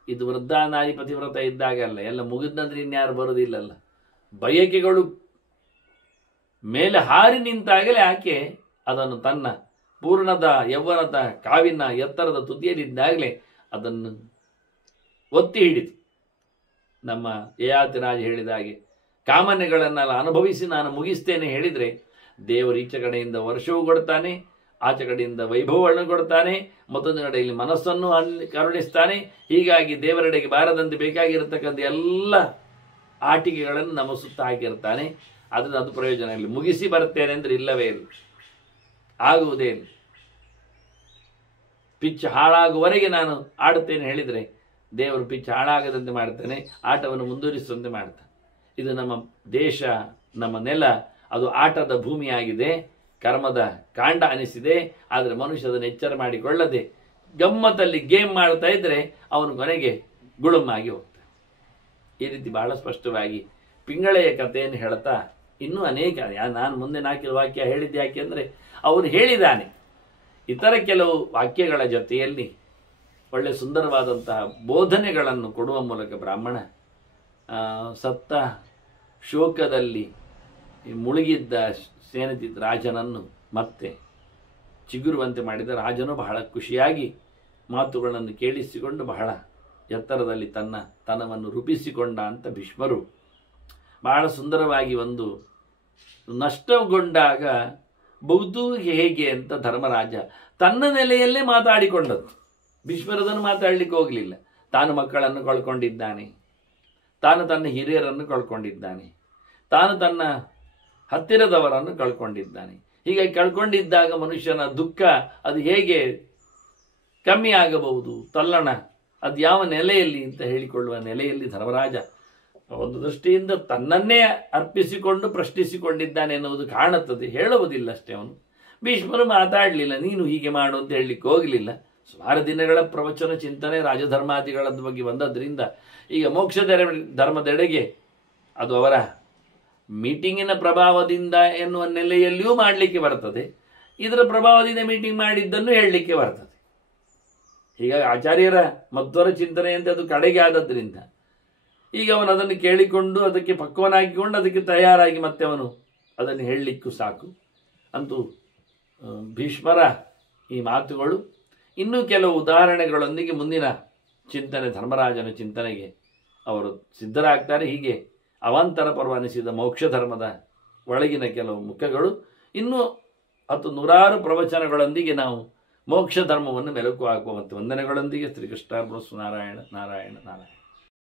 ಇದು ವೃದ್ಧಾನಾರಿ ಪತಿವ್ರತ ಇದ್ದಾಗಲ್ಲ, ಎಲ್ಲ ಮುಗಿದಂದ್ರೆ ಇನ್ಯಾರು ಬರೋದಿಲ್ಲಲ್ಲ, ಬಯಕೆಗಳು ಮೇಲೆ ಹಾರಿ ನಿಂತಾಗಲೇ ಆಕೆ ಅದನ್ನು ತನ್ನ ಪೂರ್ಣದ ಯೌವನದ ಕಾವಿನ ಎತ್ತರದ ತುದಿಯಲ್ಲಿದ್ದಾಗಲೇ ಅದನ್ನು ಒತ್ತಿ ಹಿಡಿತು. ನಮ್ಮ ಯಯಾತಿರಾಜ ಹೇಳಿದ ಹಾಗೆ ಕಾಮನೆಗಳನ್ನೆಲ್ಲ ಅನುಭವಿಸಿ ನಾನು ಮುಗಿಸ್ತೇನೆ ಹೇಳಿದರೆ ದೇವರು ಈಚೆ ಕಡೆಯಿಂದ ವರ್ಷವೂ ಕೊಡ್ತಾನೆ, ಆಚೆ ಕಡೆಯಿಂದ ವೈಭವವನ್ನು ಕೊಡ್ತಾನೆ, ಮತ್ತೊಂದು ಕಡೆಯಲ್ಲಿ ಮನಸ್ಸನ್ನು ಕರುಣಿಸ್ತಾನೆ. ಹೀಗಾಗಿ ದೇವರೆಡೆಗೆ ಬಾರದಂತೆ ಬೇಕಾಗಿರತಕ್ಕಂಥ ಎಲ್ಲ ಆಟಿಕೆಗಳನ್ನು ನಮ್ಮ ಸುತ್ತ ಹಾಕಿರ್ತಾನೆ. ಅದನ್ನು ಅದು ಪ್ರಯೋಜನ ಇಲ್ಲ. ಮುಗಿಸಿ ಬರ್ತೇನೆ ಅಂದರೆ ಇಲ್ಲವೇ ಇಲ್ಲ, ಆಗುವುದೇ ಇಲ್ಲ. ಪಿಚ್ ಹಾಳಾಗುವವರೆಗೆ ನಾನು ಆಡುತ್ತೇನೆ ಹೇಳಿದರೆ ದೇವರು ಪಿಚ್ ಹಾಳಾಗದಂತೆ ಮಾಡ್ತಾನೆ, ಆಟವನ್ನು ಮುಂದುವರಿಸುವಂತೆ ಮಾಡ್ತಾನೆ. ಇದು ನಮ್ಮ ದೇಶ, ನಮ್ಮ ನೆಲ, ಅದು ಆಟದ ಭೂಮಿಯಾಗಿದೆ, ಕರ್ಮದ ಕಾಂಡ ಅನಿಸಿದೆ. ಆದರೆ ಮನುಷ್ಯ ಅದನ್ನು ಎಚ್ಚರ ಮಾಡಿಕೊಳ್ಳದೆ ಗಮ್ಮತ್ತಲ್ಲಿ ಗೇಮ್ ಮಾಡ್ತಾ ಇದ್ದರೆ ಅವನು ಕೊನೆಗೆ ಗುಳುಮಾಗಿ ಹೋಗ್ತಾನೆ. ಈ ರೀತಿ ಬಹಳ ಸ್ಪಷ್ಟವಾಗಿ ಪಿಂಗಳೆಯ ಕಥೆಯನ್ನು ಹೇಳ್ತಾ ಇನ್ನೂ ಅನೇಕ, ನಾನು ಮುಂದೆ ನಾಲ್ಕು ವಾಕ್ಯ ಹೇಳಿದ್ದೆ ಯಾಕೆ ಅಂದರೆ ಅವನು ಹೇಳಿದ್ದಾನೆ. ಇತರ ಕೆಲವು ವಾಕ್ಯಗಳ ಜೊತೆಯಲ್ಲಿ ಒಳ್ಳೆ ಸುಂದರವಾದಂತಹ ಬೋಧನೆಗಳನ್ನು ಕೊಡುವ ಮೂಲಕ ಬ್ರಾಹ್ಮಣ ಸತ್ತ ಶೋಕದಲ್ಲಿ ಮುಳುಗಿದ್ದ ಸೇನಜಿತ್ ರಾಜನನ್ನು ಮತ್ತೆ ಚಿಗುರುವಂತೆ ಮಾಡಿದ. ರಾಜನು ಬಹಳ ಖುಷಿಯಾಗಿ ಮಾತುಗಳನ್ನು ಕೇಳಿಸಿಕೊಂಡು ಬಹಳ ಎತ್ತರದಲ್ಲಿ ತನ್ನ ತನವನ್ನು ರೂಪಿಸಿಕೊಂಡ ಅಂತ ಭೀಷ್ಮರು ಬಹಳ ಸುಂದರವಾಗಿ ಒಂದು ನಷ್ಟಗೊಂಡಾಗ ಬೌದ್ಧಿಗೆ ಹೇಗೆ ಅಂತ ಧರ್ಮರಾಜ ತನ್ನ ನೆಲೆಯಲ್ಲೇ ಮಾತಾಡಿಕೊಂಡದ್ದು. ಭೀಷ್ಮರದನ್ನು ಮಾತಾಡಲಿಕ್ಕೆ ಹೋಗಲಿಲ್ಲ. ತಾನು ಮಕ್ಕಳನ್ನು ಕಳ್ಕೊಂಡಿದ್ದಾನೆ, ತಾನು ತನ್ನ ಹಿರಿಯರನ್ನು ಕಳ್ಕೊಂಡಿದ್ದಾನೆ, ತಾನು ತನ್ನ ಹತ್ತಿರದವರನ್ನು ಕಳ್ಕೊಂಡಿದ್ದಾನೆ. ಹೀಗಾಗಿ ಕಳ್ಕೊಂಡಿದ್ದಾಗ ಮನುಷ್ಯನ ದುಃಖ ಅದು ಹೇಗೆ ಕಮ್ಮಿ ಆಗಬಹುದು, ತಲ್ಲಣ ಅದು ಯಾವ ನೆಲೆಯಲ್ಲಿ ಅಂತ ಹೇಳಿಕೊಳ್ಳುವ ನೆಲೆಯಲ್ಲಿ ಧರ್ಮರಾಜ ಒಂದು ದೃಷ್ಟಿಯಿಂದ ತನ್ನನ್ನೇ ಅರ್ಪಿಸಿಕೊಂಡು ಪ್ರಶ್ನಿಸಿಕೊಂಡಿದ್ದಾನೆ ಎನ್ನುವುದು ಕಾಣುತ್ತದೆ. ಹೇಳುವುದಿಲ್ಲ ಅಷ್ಟೇ ಅವನು. ಭೀಷ್ಮರು ಮಾತಾಡಲಿಲ್ಲ, ನೀನು ಹೀಗೆ ಮಾಡು ಅಂತ ಹೇಳಲಿಕ್ಕೆ ಹೋಗಲಿಲ್ಲ. ಸುಮಾರು ದಿನಗಳ ಪ್ರವಚನ ಚಿಂತನೆ ರಾಜಧರ್ಮಾದಿಗಳ ಬಗ್ಗೆ ಬಂದದ್ರಿಂದ ಈಗ ಮೋಕ್ಷ ಧರ್ಮದೆಡೆಗೆ ಅದು ಅವರ ಮೀಟಿಂಗಿನ ಪ್ರಭಾವದಿಂದ ಎನ್ನುವ ನೆಲೆಯಲ್ಲಿಯೂ ಮಾಡಲಿಕ್ಕೆ ಬರ್ತದೆ, ಇದರ ಪ್ರಭಾವದಿಂದ ಮೀಟಿಂಗ್ ಮಾಡಿದ್ದನ್ನು ಹೇಳಲಿಕ್ಕೆ ಬರ್ತದೆ. ಹೀಗಾಗಿ ಆಚಾರ್ಯರ ಮಧ್ವರ ಚಿಂತನೆಯಂತೆ ಅದು ಕಡೆಗೆ ಆದದ್ರಿಂದ ಈಗ ಅವನು ಅದನ್ನು ಕೇಳಿಕೊಂಡು ಅದಕ್ಕೆ ಪಕ್ವನಾಗಿಕೊಂಡು ಅದಕ್ಕೆ ತಯಾರಾಗಿ ಮತ್ತೆ ಅವನು ಅದನ್ನು ಹೇಳಲಿಕ್ಕೂ ಸಾಕು. ಅಂತೂ ಭೀಷ್ಮರ ಈ ಮಾತುಗಳು ಇನ್ನೂ ಕೆಲವು ಉದಾಹರಣೆಗಳೊಂದಿಗೆ ಮುಂದಿನ ಚಿಂತನೆ, ಧರ್ಮರಾಜನ ಚಿಂತನೆಗೆ ಅವರು ಸಿದ್ಧರಾಗ್ತಾರೆ. ಹೀಗೆ ಅವಾಂತರ ಪರ್ವನಿಸಿದ ಮೋಕ್ಷ ಧರ್ಮದ ಒಳಗಿನ ಕೆಲವು ಮುಖಗಳು ಇನ್ನೂ 100 ಪ್ರವಚನಗಳೊಂದಿಗೆ ನಾವು ಮೋಕ್ಷ ಧರ್ಮವನ್ನು ಮೆಲುಕು ಹಾಕುವ ಮತ್ತು ವಂದನೆಗಳೊಂದಿಗೆ ಶ್ರೀಕೃಷ್ಣಾರ್ಪಣಮಸ್ತು. ನಾರಾಯಣ ನಾರಾಯಣ ನಾರಾಯಣ.